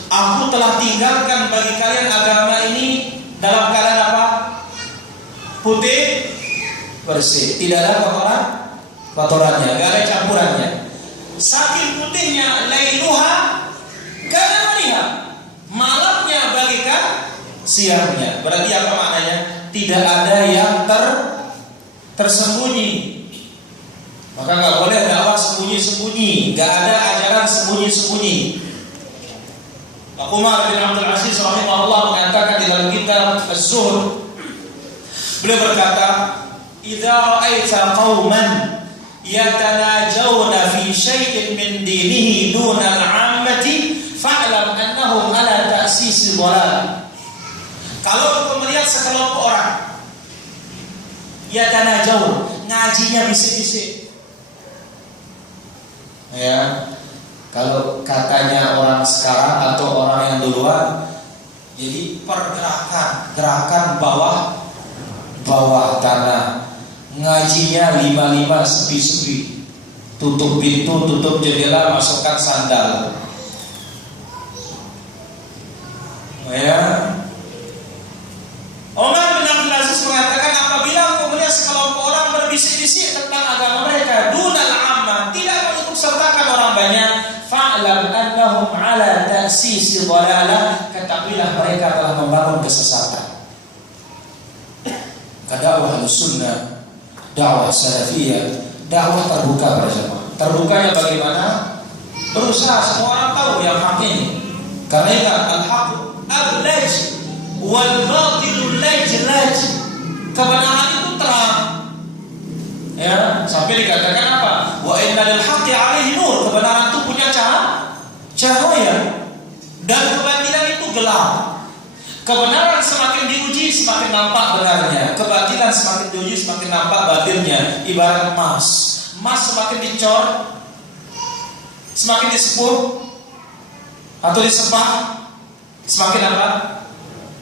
Aku telah tinggalkan bagi kalian agama ini dalam keadaan apa? Putih bersih, tidak ada kotorannya, tidak ada campurannya. Saking putihnya, lailuha kanamaniha, malamnya bagikan siangnya. Berarti apa maknanya? Tidak ada yang tersembunyi. Maka nggak boleh dakwah sembunyi-sembunyi, nggak ada ajaran sembunyi-sembunyi. Umar bin Abdul Aziz rahimahullah mengatakan di dalam kitab Az-Zuhd, beliau berkata, "Idza ra'aita qauman yatanajawna fi syai'in min dinihi duna al-'ammati fa'lam annahum ala ta'sis dhalal." Kalau engkau melihat sekelompok orang yatanajawna, ngajinya bisik-bisik. Ya, kalau katanya orang sekarang atau orang yang duluan, jadi gerakan bawah tanah. Ngajinya 5-5 sepi-sepi, tutup pintu, tutup jendela, masukkan sandal. Ya, Umar bin Abdul Aziz mengatakan, apabila engkau melihat sekelompok orang berbisik-bisik tentang agama mereka, dunal amma, tidak mengikut sertakan orang banyak, fa'lam annahum ala ta'sis dhalalah, ketahuilah mereka telah membangun kesesatan. Dakwah Ahlussunnah, dakwah salafiyah, dakwah terbuka bersama. Terbukanya bagaimana? Berusaha semua orang tahu yang hak ini. Karena itu al-haq ablaj wal batil lajlaj. Kebenaran itu terang. Ya, sampai dikatakan apa? Wa inna lil haqqi 'alaihi nur. Kebenaran itu punya cahaya. Dan kebatilan itu gelap. Kebenaran semakin diuji semakin nampak benarnya, kebatilan semakin diuji semakin nampak batilnya. Ibarat emas semakin dicor, semakin disepuh atau disepah, semakin apa?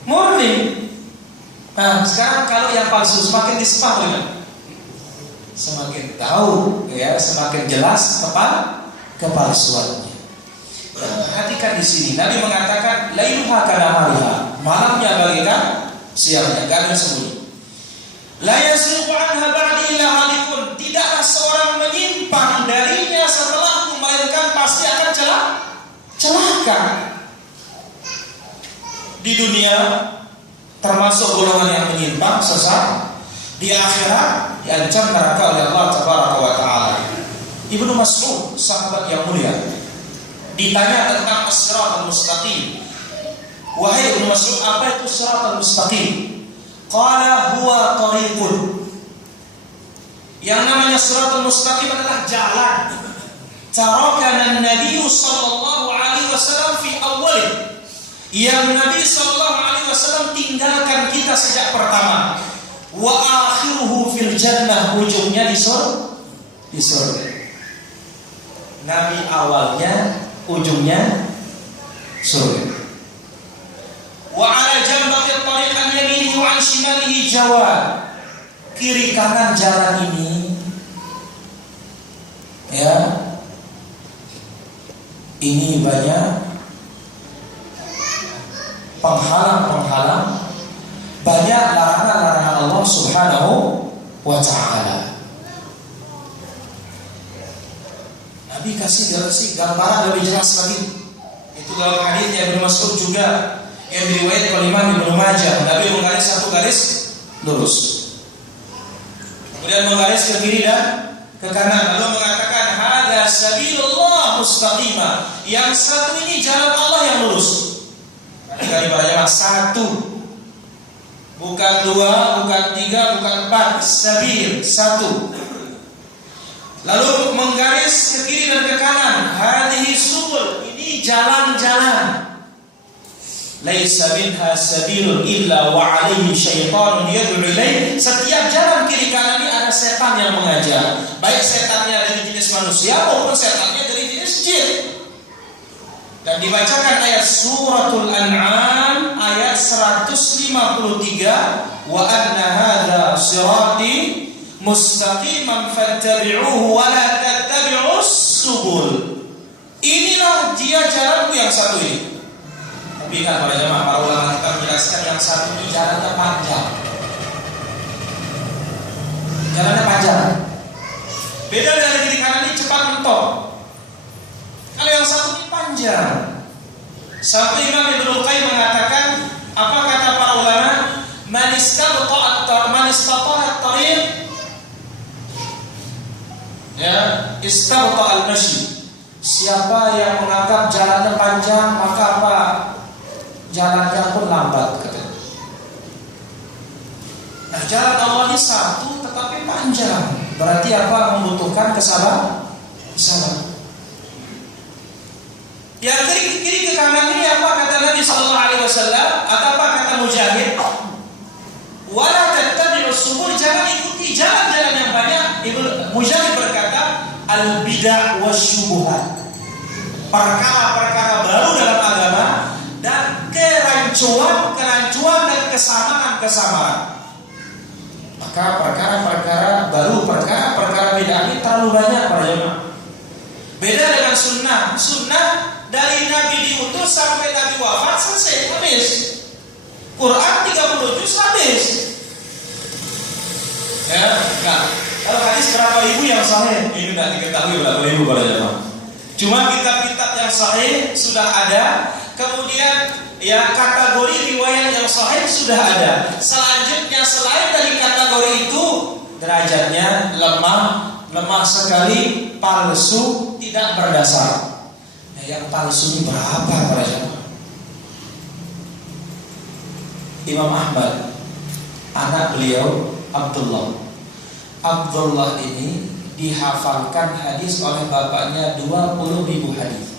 Murni. Nah, sekarang kalau yang palsu semakin disepah bagaimana? Semakin tahu, ya, semakin jelas kepalsuannya. Perhatikan di sini, Nabi mengatakan lailuha kanahariha, malamnya bagikan siangnya, gak ada sembunyi. La yasiqu anha ba'di illa halikun, tidaklah seorang menyimpang darinya setelahku melainkan pasti akan celaka. Di dunia termasuk golongan yang menyimpang, sesat. Di akhirat diancam neraka oleh Allah Tabaraka wa Ta'ala. Ibnu Mas'ud, sahabat yang mulia, ditanya tentang as-siratal mustaqim. Wahai Ibnu Mas'ud, apa itu siratal mustaqim? Qala huwa tariqun. Yang namanya siratal mustaqim adalah jalan. Tarakana an-nabiy sallallahu alaihi wasallam fi awwalih. Yang Nabi sallallahu alaihi wasallam tinggalkan kita sejak pertama. Wa akhiruhu fil jannah, ujungnya di surga. Nabi awalnya, ujungnya surga. Wa ala jambati at-tariq an yaminihi wa an shimalihi jawad. Kiri kanan jalan ini, ya, ini banyak penghalang-penghalang, banyak larangan-larangan Allah Subhanahu wa Ta'ala. Nabi kasih gambaran lebih jelas lagi. Itu dalam hadisnya Ibnu Mas'ud juga yang diriwayatkan oleh Imam Ibnu Majah. Nabi menggaris satu garis lurus, kemudian menggaris ke kiri dan ke kanan, lalu mengatakan hadza sabilullah mustaqimah. Yang satu ini jalan Allah yang lurus. Kali banyak satu, bukan dua, bukan tiga, bukan empat. Sabil, satu. Lalu menggaris ke kiri dan ke kanan. Hadhihi subul, ini jalan-jalan. laisa minha sabilun illa wa alaihi syaitanun yad'u ilaih. Setiap jalan kiri kanan ini ada setan yang mengajar, baik setannya dari jenis manusia maupun setannya dari jenis jin. Dan dibacakan ayat suratul An'am ayat 153, wa anna hadza sirati mustaqiman fattabi'uhu wa la tattabi'us subul. Inilah dia jalanku yang satu ini. Tapi kan para jemaah, para ulama kita menjelaskan yang satu ini jalannya panjang. Jalannya panjang. Beda dari kiri kanan ini cepat mentok. Kalau yang satu ini panjang. Sampai Imam Ibnu Qayyim mengatakan, apa kata para ulama? Man istata'a at-tariq, ya, istata'a al-mashi. Siapa yang menganggap jalannya panjang, maka apa? Jalannya pun lambat, katanya. Nah, jalan Allah ini satu tetapi panjang. Berarti apa? Membutuhkan kesabaran. Yang kiri ke kanan ini apa kata Nabi sallallahu alaihi wasallam? Atau apa kata Mujahid? Wala tattabi'us subul, jangan ikuti jalan-jalan yang banyak. Mujahid berkata, al-bid'ah wasyubuhat. Perkara-perkara baru dalam agama dan kerancuan dan kesamaan. Maka perkara-perkara baru, perkara-perkara bid'ah ini terlalu banyak para jemaah. Beda dengan sunnah. Sunnah dari Nabi diutus sampai Nabi wafat selesai, habis. Quran 30 juz habis. Ya, nah, kalau hadis berapa ribu yang sahih ini tidak diketahui berapa ribu para jemaah. Cuma kitab-kitab yang sahih sudah ada, kemudian ya kategori riwayat yang sahih sudah ada. Selanjutnya selain dari kategori itu derajatnya lemah sekali, palsu, tidak berdasar. Nah, yang palsu ini berapa para jemaah? Imam Ahmad, anak beliau Abdullah ini dihafalkan hadis oleh bapaknya 20.000 hadis.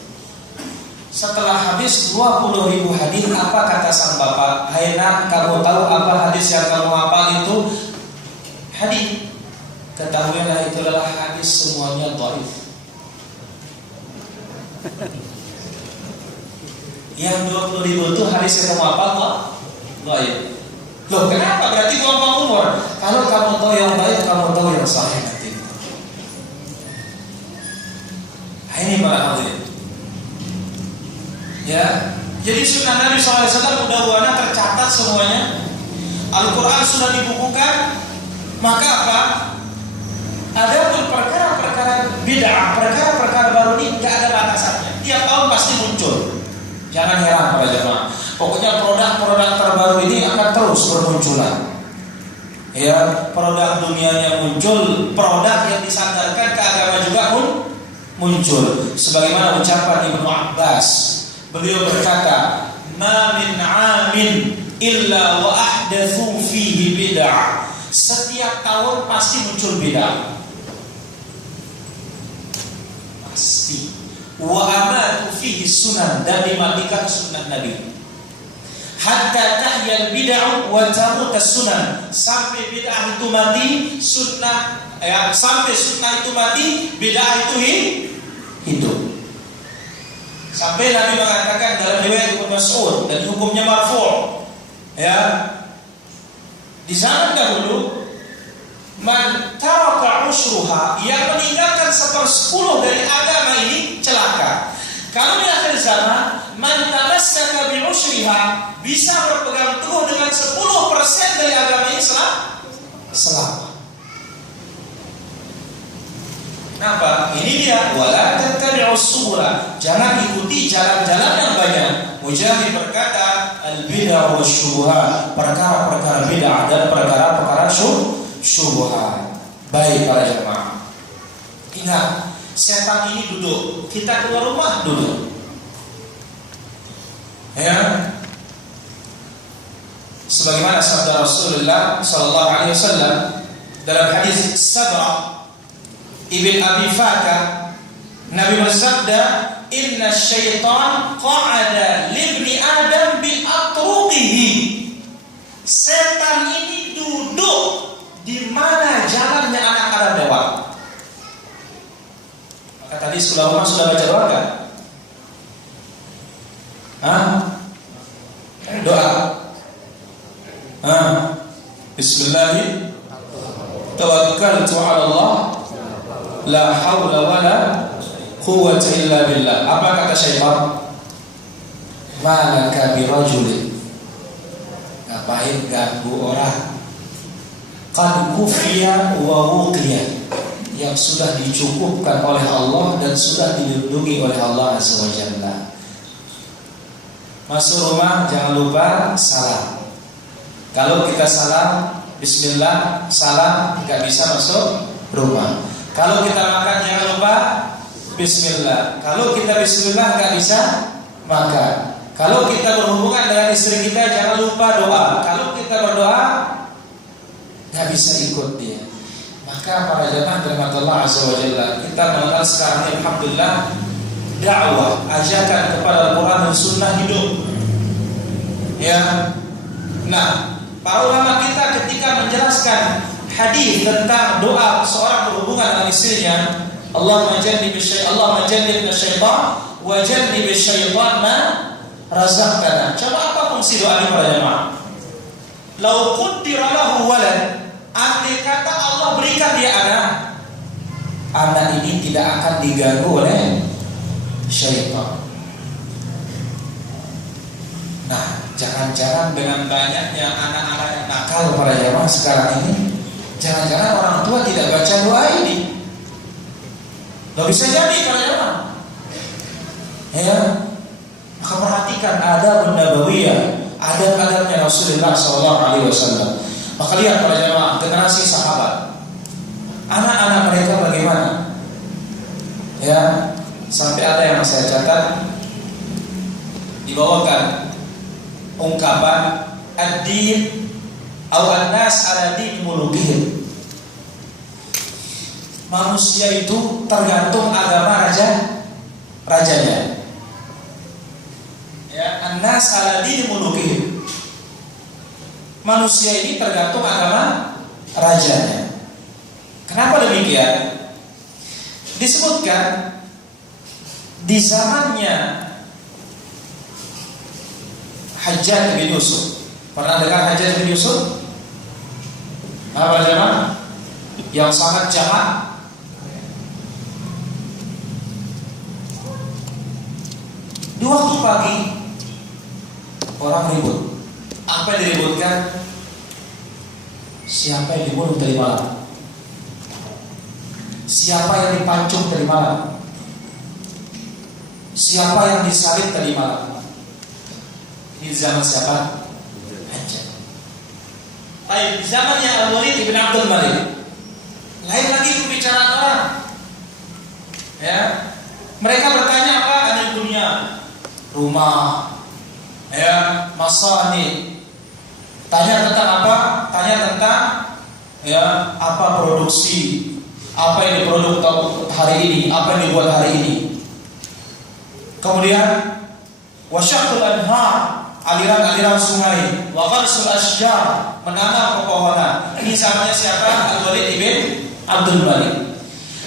Setelah habis 20.000 hadis, apa kata sang bapak? Hai nak, kamu tahu apa hadis yang kamu hafal itu? Hadis. Ketahuilah itu adalah hadis semuanya dhaif. Yang 20.000 itu hadis yang kamu hafal dhaif. Loh, kenapa? Berarti buang umur. Kalau kamu tahu yang baik, kamu tahu yang sahih nanti. Ini para hadirin. Ya, jadi sunnah Nabi SAW mudah-mudahan tercatat semuanya. Al-Quran sudah dibukukan. Maka apa? Ada pun perkara-perkara bid'ah, perkara-perkara baru ini tidak ada batasannya. Tiap tahun pasti muncul. Jangan heran para jemaah. Pokoknya produk-produk terbaru ini akan terus bermunculan. Ya, produk dunianya muncul, produk yang disandarkan ke agama juga muncul. Sebagaimana ucapan Ibnu Abbas, beliau berkata, "Ma min 'amin illa wa ahdatsu fihi bid'ah." Setiap tahun pasti muncul bid'ah. Pasti. Wa amatu fihi sunan, dan dimatikan sunnah Nabi. Hatta tahyal bid'ah wa tamutas sunan, sampai bid'ah itu mati, sunnah sampai sunnah itu mati, bid'ah itu hidup. Sampai Nabi mengatakan dalam riwayat Ibnu Mas'ud dan hukumnya marfu', ya, di zaman dahulu, man taraka ushruha, yang meninggalkan 1/10 dari agama ini celaka. Kalau di akhir zaman, man tamassaka bi ushriha, bisa berpegang teguh dengan 10% dari agama ini selamat. Kenapa? Ini dia, wala tattabi'us subula, jangan ikuti jalan-jalan yang banyak. Mujahid berkata, al-bid'ah wasyubuhat, perkara-perkara bid'ah dan perkara-perkara syubhat. Baik para jemaah, ingat, setan ini duduk, kita keluar rumah dulu. Ya, sebagaimana sabda Rasulullah sallallahu alaihi wasallam dalam hadis Sabra Ibn Abi Fakah, Nabi bersabda, inna syaitan qa'ada libni adam bi atruqihi. Setan ini duduk di mana jalannya anak Adam lewat. Maka tadi sekolah rumah sudah baca doa kan? Doa. Bismillahirrahmanirrahim. Tawakkaltu 'ala Allah, la haula wala quwwata illa billah. Apa kata syaitan? Malaka birajulin, ngapain ganggu orang? Qad kufiya wa wuqiya, yang sudah dicukupkan oleh Allah dan sudah dilindungi oleh Allah Azza wa Jalla. Masuk rumah jangan lupa salam. Kalau kita salam bismillah, salam, nggak bisa masuk rumah. Kalau kita makan jangan lupa bismillah. Kalau kita bismillah nggak bisa makan. Kalau kita berhubungan dengan istri kita jangan lupa doa. Kalau kita berdoa nggak bisa ikut dia. Maka para jemaah dirahmati Allah Azza wa Jalla, kita mengenal sekarang ini alhamdulillah dakwah, ajakan kepada Al-Quran dan Sunnah hidup. Ya. Nah, para ulama kita ketika menjelaskan hadis tentang doa seorang berhubungan dengan istrinya, Allahumma jannibna syaitan wa jannib syaitan ma razaqtana. Coba apa fungsi doa ini para jemaah? Lau qaddara lahu walad, andai kata Allah berikan dia anak ini tidak akan diganggu oleh syaitan. Nah, jangan-jangan dengan banyaknya anak-anak yang nakal para jamaah sekarang ini, jangan-jangan orang tua tidak baca doa ini. Gak bisa jadi para jamaah. Ya, maka perhatikan adab nabawiyah, adab-adabnya Rasulullah SAW. Maka lihat para jamaah generasi sahabat, anak-anak mereka bagaimana? Ya, sampai ada yang saya catat dibawakan ungkapan ad-din atau an-nas ala din mulukihim. Manusia itu tergantung agama rajanya. Ya, an-nas ala din mulukihim. Manusia ini tergantung agama rajanya. Kenapa demikian? Disebutkan di zamannya Hajjaj bin Yusuf. Pernah dengar Hajjaj bin Yusuf? Apa zaman? Yang sangat jahat. Di waktu pagi orang ribut. Apa yang diributkan? Siapa yang dibunuh tadi malam? Siapa yang dipancung tadi malam? Siapa yang disalib tadi malam? Di zaman siapa? Hajjaj. Baik, di zamannya Al-Walid ibn Abdul Malik. Lain lagi pembicaraan orang. Ya, mereka bertanya apa? Ada dunia, rumah, ya, masani. Tanya tentang apa? Tanya tentang ya apa produksi, apa yang diproduk hari ini, apa yang dibuat hari ini. Kemudian wasyaqul anhar, aliran-aliran sungai, wa gharsul asjar, menanam pepohonan. Ini zamannya siapa? Al-Walid ibn Abdul Malik.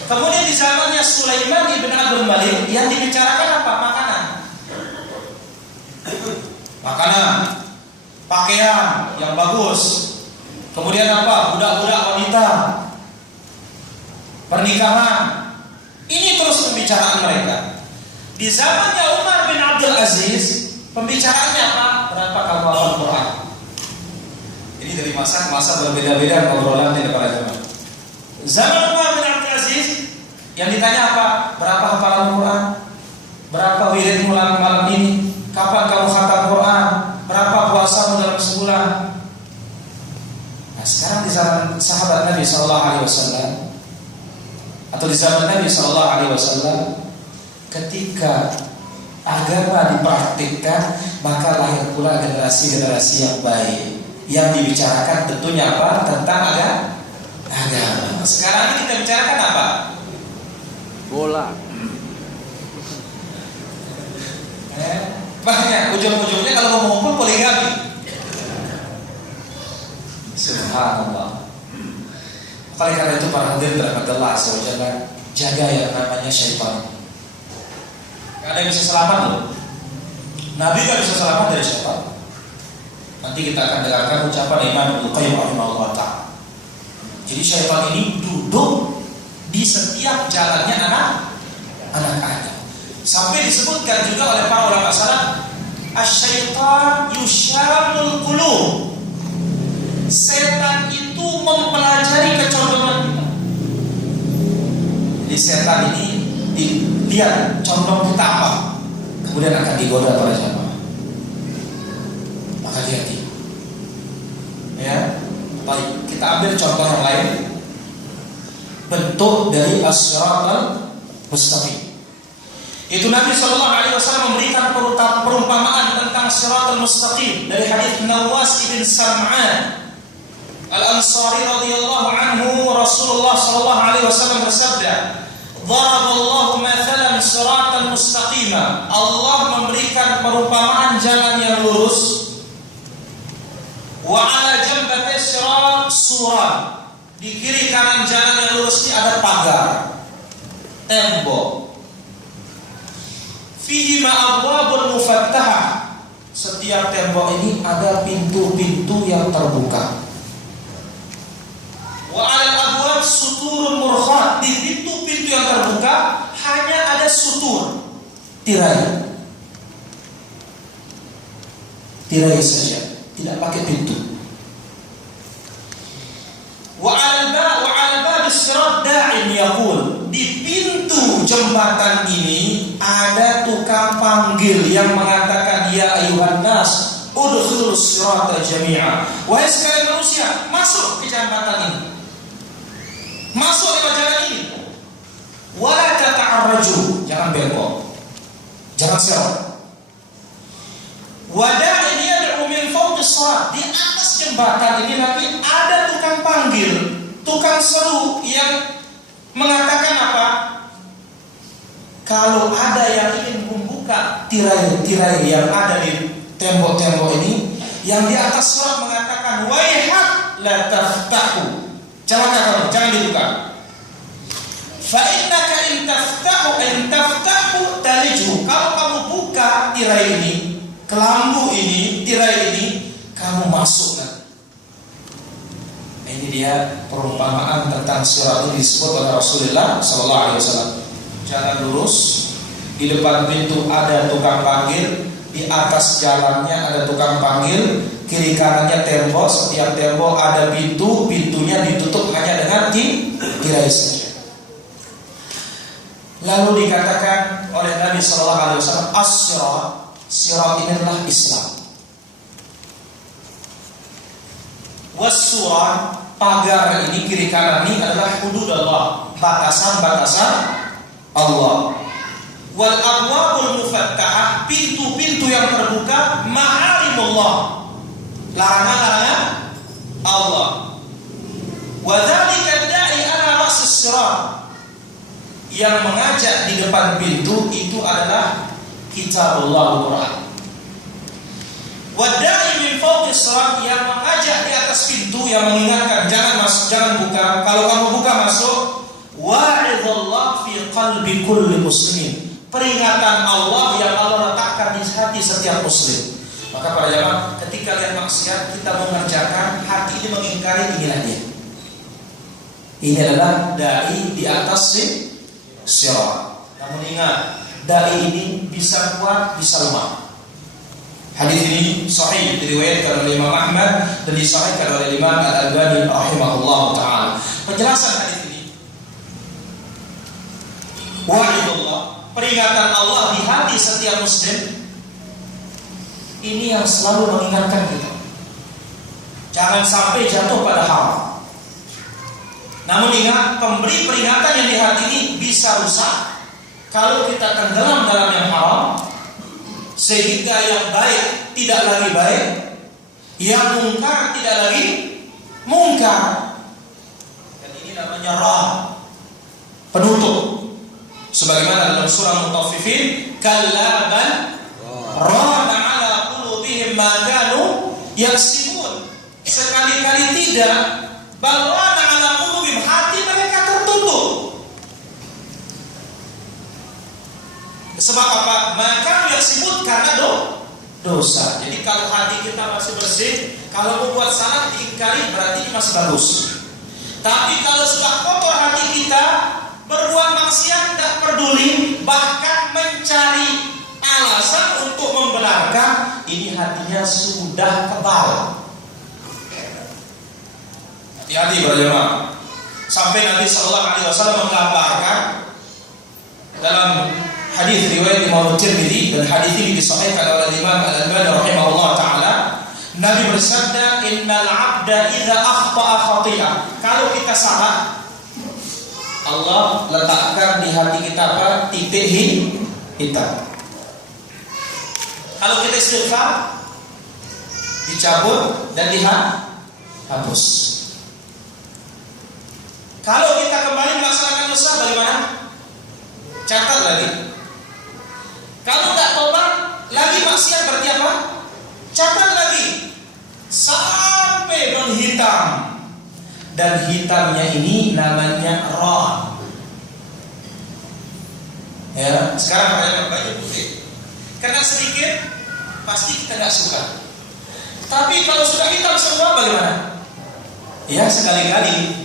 Kemudian di zamannya Sulaiman ibn Abdul Malik yang dibicarakan apa? Makanan, pakaian yang bagus. Kemudian apa? Budak-budak wanita, pernikahan. Ini terus pembicaraan mereka. Di zamannya Umar bin Abdul Aziz, pembicaraannya apa? Berapa kamu hafal Quran? Ini dari masa ke masa berbeda-beda obrolan di para jemaah. Zaman Umar bin Abdul Aziz, yang ditanya apa? Berapa hafalan Quran? Berapa wiridmu malam ini? Kapan kamu khatam Quran? Berapa puasamu dalam sebulan? Nah, sekarang di zaman sahabat Nabi SAW atau di zaman Nabi SAW, ketika agama dipraktikkan, maka lahir pula generasi-generasi yang baik. Yang dibicarakan tentunya apa? Tentang agama. Sekarang ini kita bicarakan apa? Bola. Banyak, ujung-ujungnya kalau mau ngumpul poligami. Subhanallah. Oleh karena itu para hadirin dirahmati Allah SWT, jaga yang namanya syaitan. Gak ada yang bisa selamat loh. Nabi gak bisa selamat dari syaitan. Nanti kita akan dengarkan ucapan Imam Ibnu Qayyim rahimahullah ta'ala. Jadi syaitan ini duduk di setiap jalannya anak Adam. Sampai disebutkan juga oleh para ulama salaf, asy-syaitan yusyamul qulub. Setan itu mempelajari kecondongan kita. Jadi setan ini dilihat condong kita apa, kemudian akan digoda para jamaah. Maka hati-hati. Ya, baik. Kita ambil contoh yang lain. Bentuk dari as-siratal mustaqim. Itu Nabi SAW memberikan perumpamaan tentang siratal mustaqim dari hadits Nawas ibn Sam'an Al-Ansari radhiyallahu anhu. Rasulullah SAW bersabda, "Daraballahu mathalan siratal mustaqima." Allah memberikan perumpamaan jalan yang lurus. Wa 'ala jambatay sirat surat. Di kiri kanan jalan yang lurus ini ada pagar, tembok. Fihi ma'abwabun mufattahah. Setiap tembok ini ada pintu-pintu yang terbuka. Wa 'alal abwab suturun murkhat. Di pintu-pintu yang terbuka hanya ada sutur, tirai. Tirai saja, tidak pakai pintu. Wa 'alal bab as-sirat da'in yaqul. Di pintu jembatan ini ada tukang panggil yang mengatakan, "Ya ayuhan nas, udkhulus sirata jami'a." Wahai sekalian manusia, masuk ke jembatan ini. Masuk lewat jalan ini. Wala tata'arraju, jangan belok. Jangan serong. Wada'in yad'u min fawqis sirat. Di atas jembatan ini nanti ada tukang panggil, tukang seru yang mengatakan apa? Kalau ada yang ingin membuka tirai-tirai yang ada di tembok-tembok ini, yang di atas surat mengatakan, "Waihak la taftahu." Jangan dibuka. Fa innaka in taftahu talijhu. Kalau kamu buka tirai ini, kelambu ini, tirai ini, kamu masuk kan. Ini dia perumpamaan tentang sirat ini disebut oleh Rasulullah SAW. Jalan lurus, di depan pintu ada tukang panggil, di atas jalannya ada tukang panggil, kiri kanannya tembok, setiap tembok ada pintu, pintunya ditutup hanya dengan tirai saja. Lalu dikatakan oleh Nabi SAW, as-sirat, sirat ini adalah Islam. Was-surat, pagar ini kiri kanan ini adalah hudud Allah, batasan-batasan Allah. Wal abwabul mufattahah, pintu-pintu yang terbuka, ma'alimullah, larangan-larangan Allah. Wa dzalika da'i ala ra'sis sirat, yang mengajak di depan pintu itu adalah kitabullah Al-Qur'an. Wa da'i min fawqis sirat, yang mengajak di atas pintu, yang mengingatkan jangan masuk, jangan buka. Kalau kamu buka masuk. Wa'idullah fi qalbi kulli muslimin, peringatan Allah yang Allah letakkan di hati setiap muslim. Maka para jamaah, ketika lihat maksiat kita mengerjakan, hati ini mengingkari, inilah dia. Ini adalah dai di atas sirat. Namun ingat, dai ini bisa kuat, bisa lemah. Hadis ini sahih, diriwayatkan oleh Imam Ahmad dan disahihkan oleh Imam Al-Albani rahimahullah taala. Penjelasan hadis ini, wa'idullah, peringatan Allah di hati setiap muslim, ini yang selalu mengingatkan kita jangan sampai jatuh pada haram. Namun ingat, pemberi peringatan yang di hati ini bisa rusak kalau kita tenggelam dalam yang haram, sehingga yang baik tidak lagi baik, yang mungkar tidak lagi mungkar. Dan ini namanya rah, penutup. Sebagaimana dalam surah Mutaffifin, kalla bal Rana ala qulubihim ma kanu yaksibun. Sekali-kali tidak. Bal rana ala qulubihim, hati mereka tertutup. Sebab apa? Maka yaksibun karena dosa. Jadi kalau hati kita masih bersih, kalau membuat salah diingkari berarti masih bagus. Tapi kalau sudah kotor hati kita, berbuat maksiat tidak peduli, bahkan mencari alasan untuk membenarkan, ini hatinya sudah kebal. Hati-hati berjamaah. Sampai Nabi Sallallahu Alaihi Wasallam menggambarkan dalam hadis riwayat Imam Tirmidzi, dan hadis ini disahihkan oleh Imam Al-Albani rahimahullah taala. Nabi bersabda, innal 'abda idza akhta'a khati'ah. Kalau kita salah, Allah letakkan di hati kita apa? Titik hitam. Kalau kita istighfar, dicabut dan dihapus. Kalau kita kembali melaksanakan dosa, bagaimana? Catat lagi. Kalau tak tobat, lagi maksiat berarti apa? Catat lagi. Sampai menghitam. Dan hitamnya ini namanya ron. Ya, sekarang ada baju putih. Karena sedikit, pasti kita nggak suka. Tapi kalau sudah hitam semua, bagaimana? Ya, sekali-kali.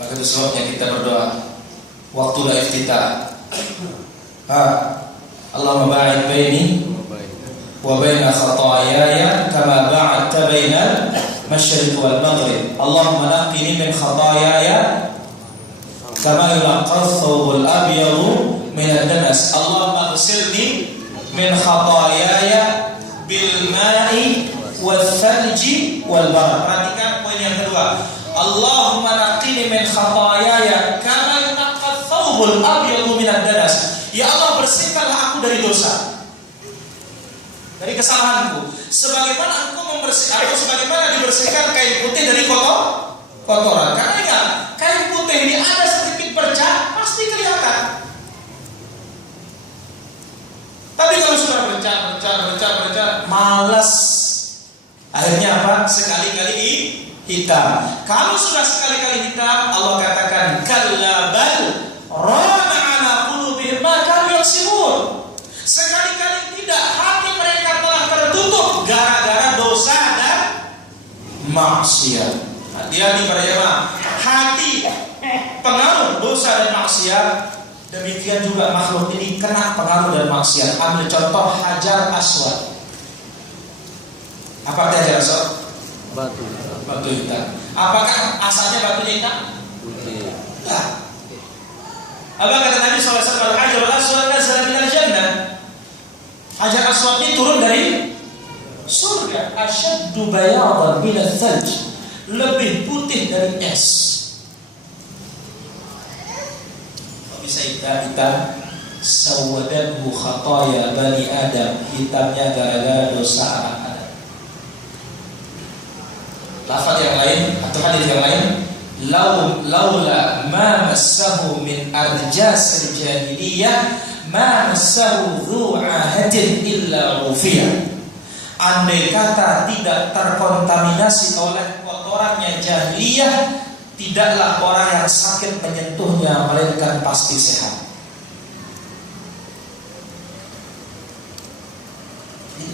Maka itu sebabnya kita berdoa waktu iftitah. Allahumma ba'id baini wa baina khataayaya kama ba'adta bainal masyriq wal maghrib. Allahumma naqqini min khataayaya kama yunqqa ath-thawbul abyadu min ad-danas. Allahumma ighsilni min khataayaya bil ma'i wal thalji wal barad. Perhatikan poin yang kedua. Allahumma naqqini min khataayaya kama yunqqa ath-thawbul abyadu min ad-danas. Ya Allah, bersihkanlah aku dari dosa, dari kesalahanku, sebagaimana Engkau membersihkan, atau sebagaimana dibersihkan kain putih dari kotoran. Karena ingat, kain putih ini ada sedikit bercak, pasti kelihatan. Tapi kalau sudah bercak, malas. Akhirnya apa? Sekali-kali hitam. Kalau sudah sekali-kali hitam, Allah katakan kalla bal rana ala qulubihim ma kanu yaksibun. Sekali-kali tidak, hati mereka telah tertutup gara-gara dosa dan maksiat. Hati-hati para jemaah. Hati pengaruh dosa dan maksiat. Demikian juga makhluk ini kena pengaruh dan maksiat. Ambil contoh Hajar Aswad. Apa Hajar Aswad? Batu hitam. Apakah asalnya batunya hitam? Putih. Nah. Apa kata Nabi SAW? Hajar Aswad nazala minal jannah. Hajar Aswad ini turun dari surga. Asyaddu bayadan minal thalj. Lebih putih dari es. Kalau bisa hitam, sawadatu khataya bani Adam. Hitamnya gara-gara dosa anak Adam. Lafaz yang lain atau hadis yang lain, laula ma massahu min arjas al-jahiliyah ma massahu dhu ahadin illa rufiya. Andai kata tidak terkontaminasi oleh kotorannya jahiliyah, tidaklah orang yang sakit menyentuhnya melainkan pasti sehat.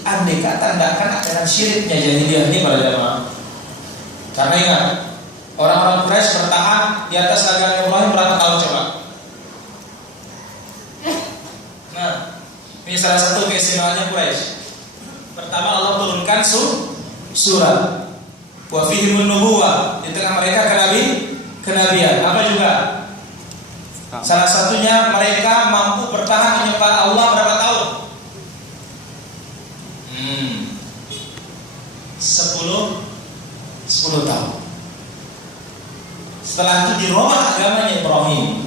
Andai kata tidak kena dengan syiriknya jahiliyah ini pada jemaah. Karena ingat, orang-orang Quraisy bertahan di atas agama Ibrahim berapa tahun coba? Nah, ini salah satu keistimewaannya Quraisy. Pertama, Allah turunkan surat wa fihimun nubuwah, di tengah mereka kenabian. Apa juga? Salah satunya mereka mampu bertahan menyembah Allah berapa tahun? 10 tahun. Setelah itu dirubah agamanya Ibrahim.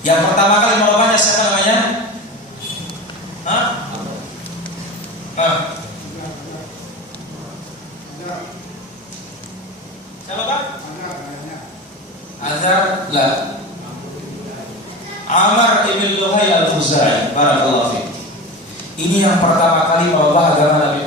Yang pertama kali merubahnya siapa namanya? Siapa Pak? Azhar lah. Amr ibn Luhay al-Khuzai. Barakallahu fiik. Ini yang pertama kali merubah agama Nabi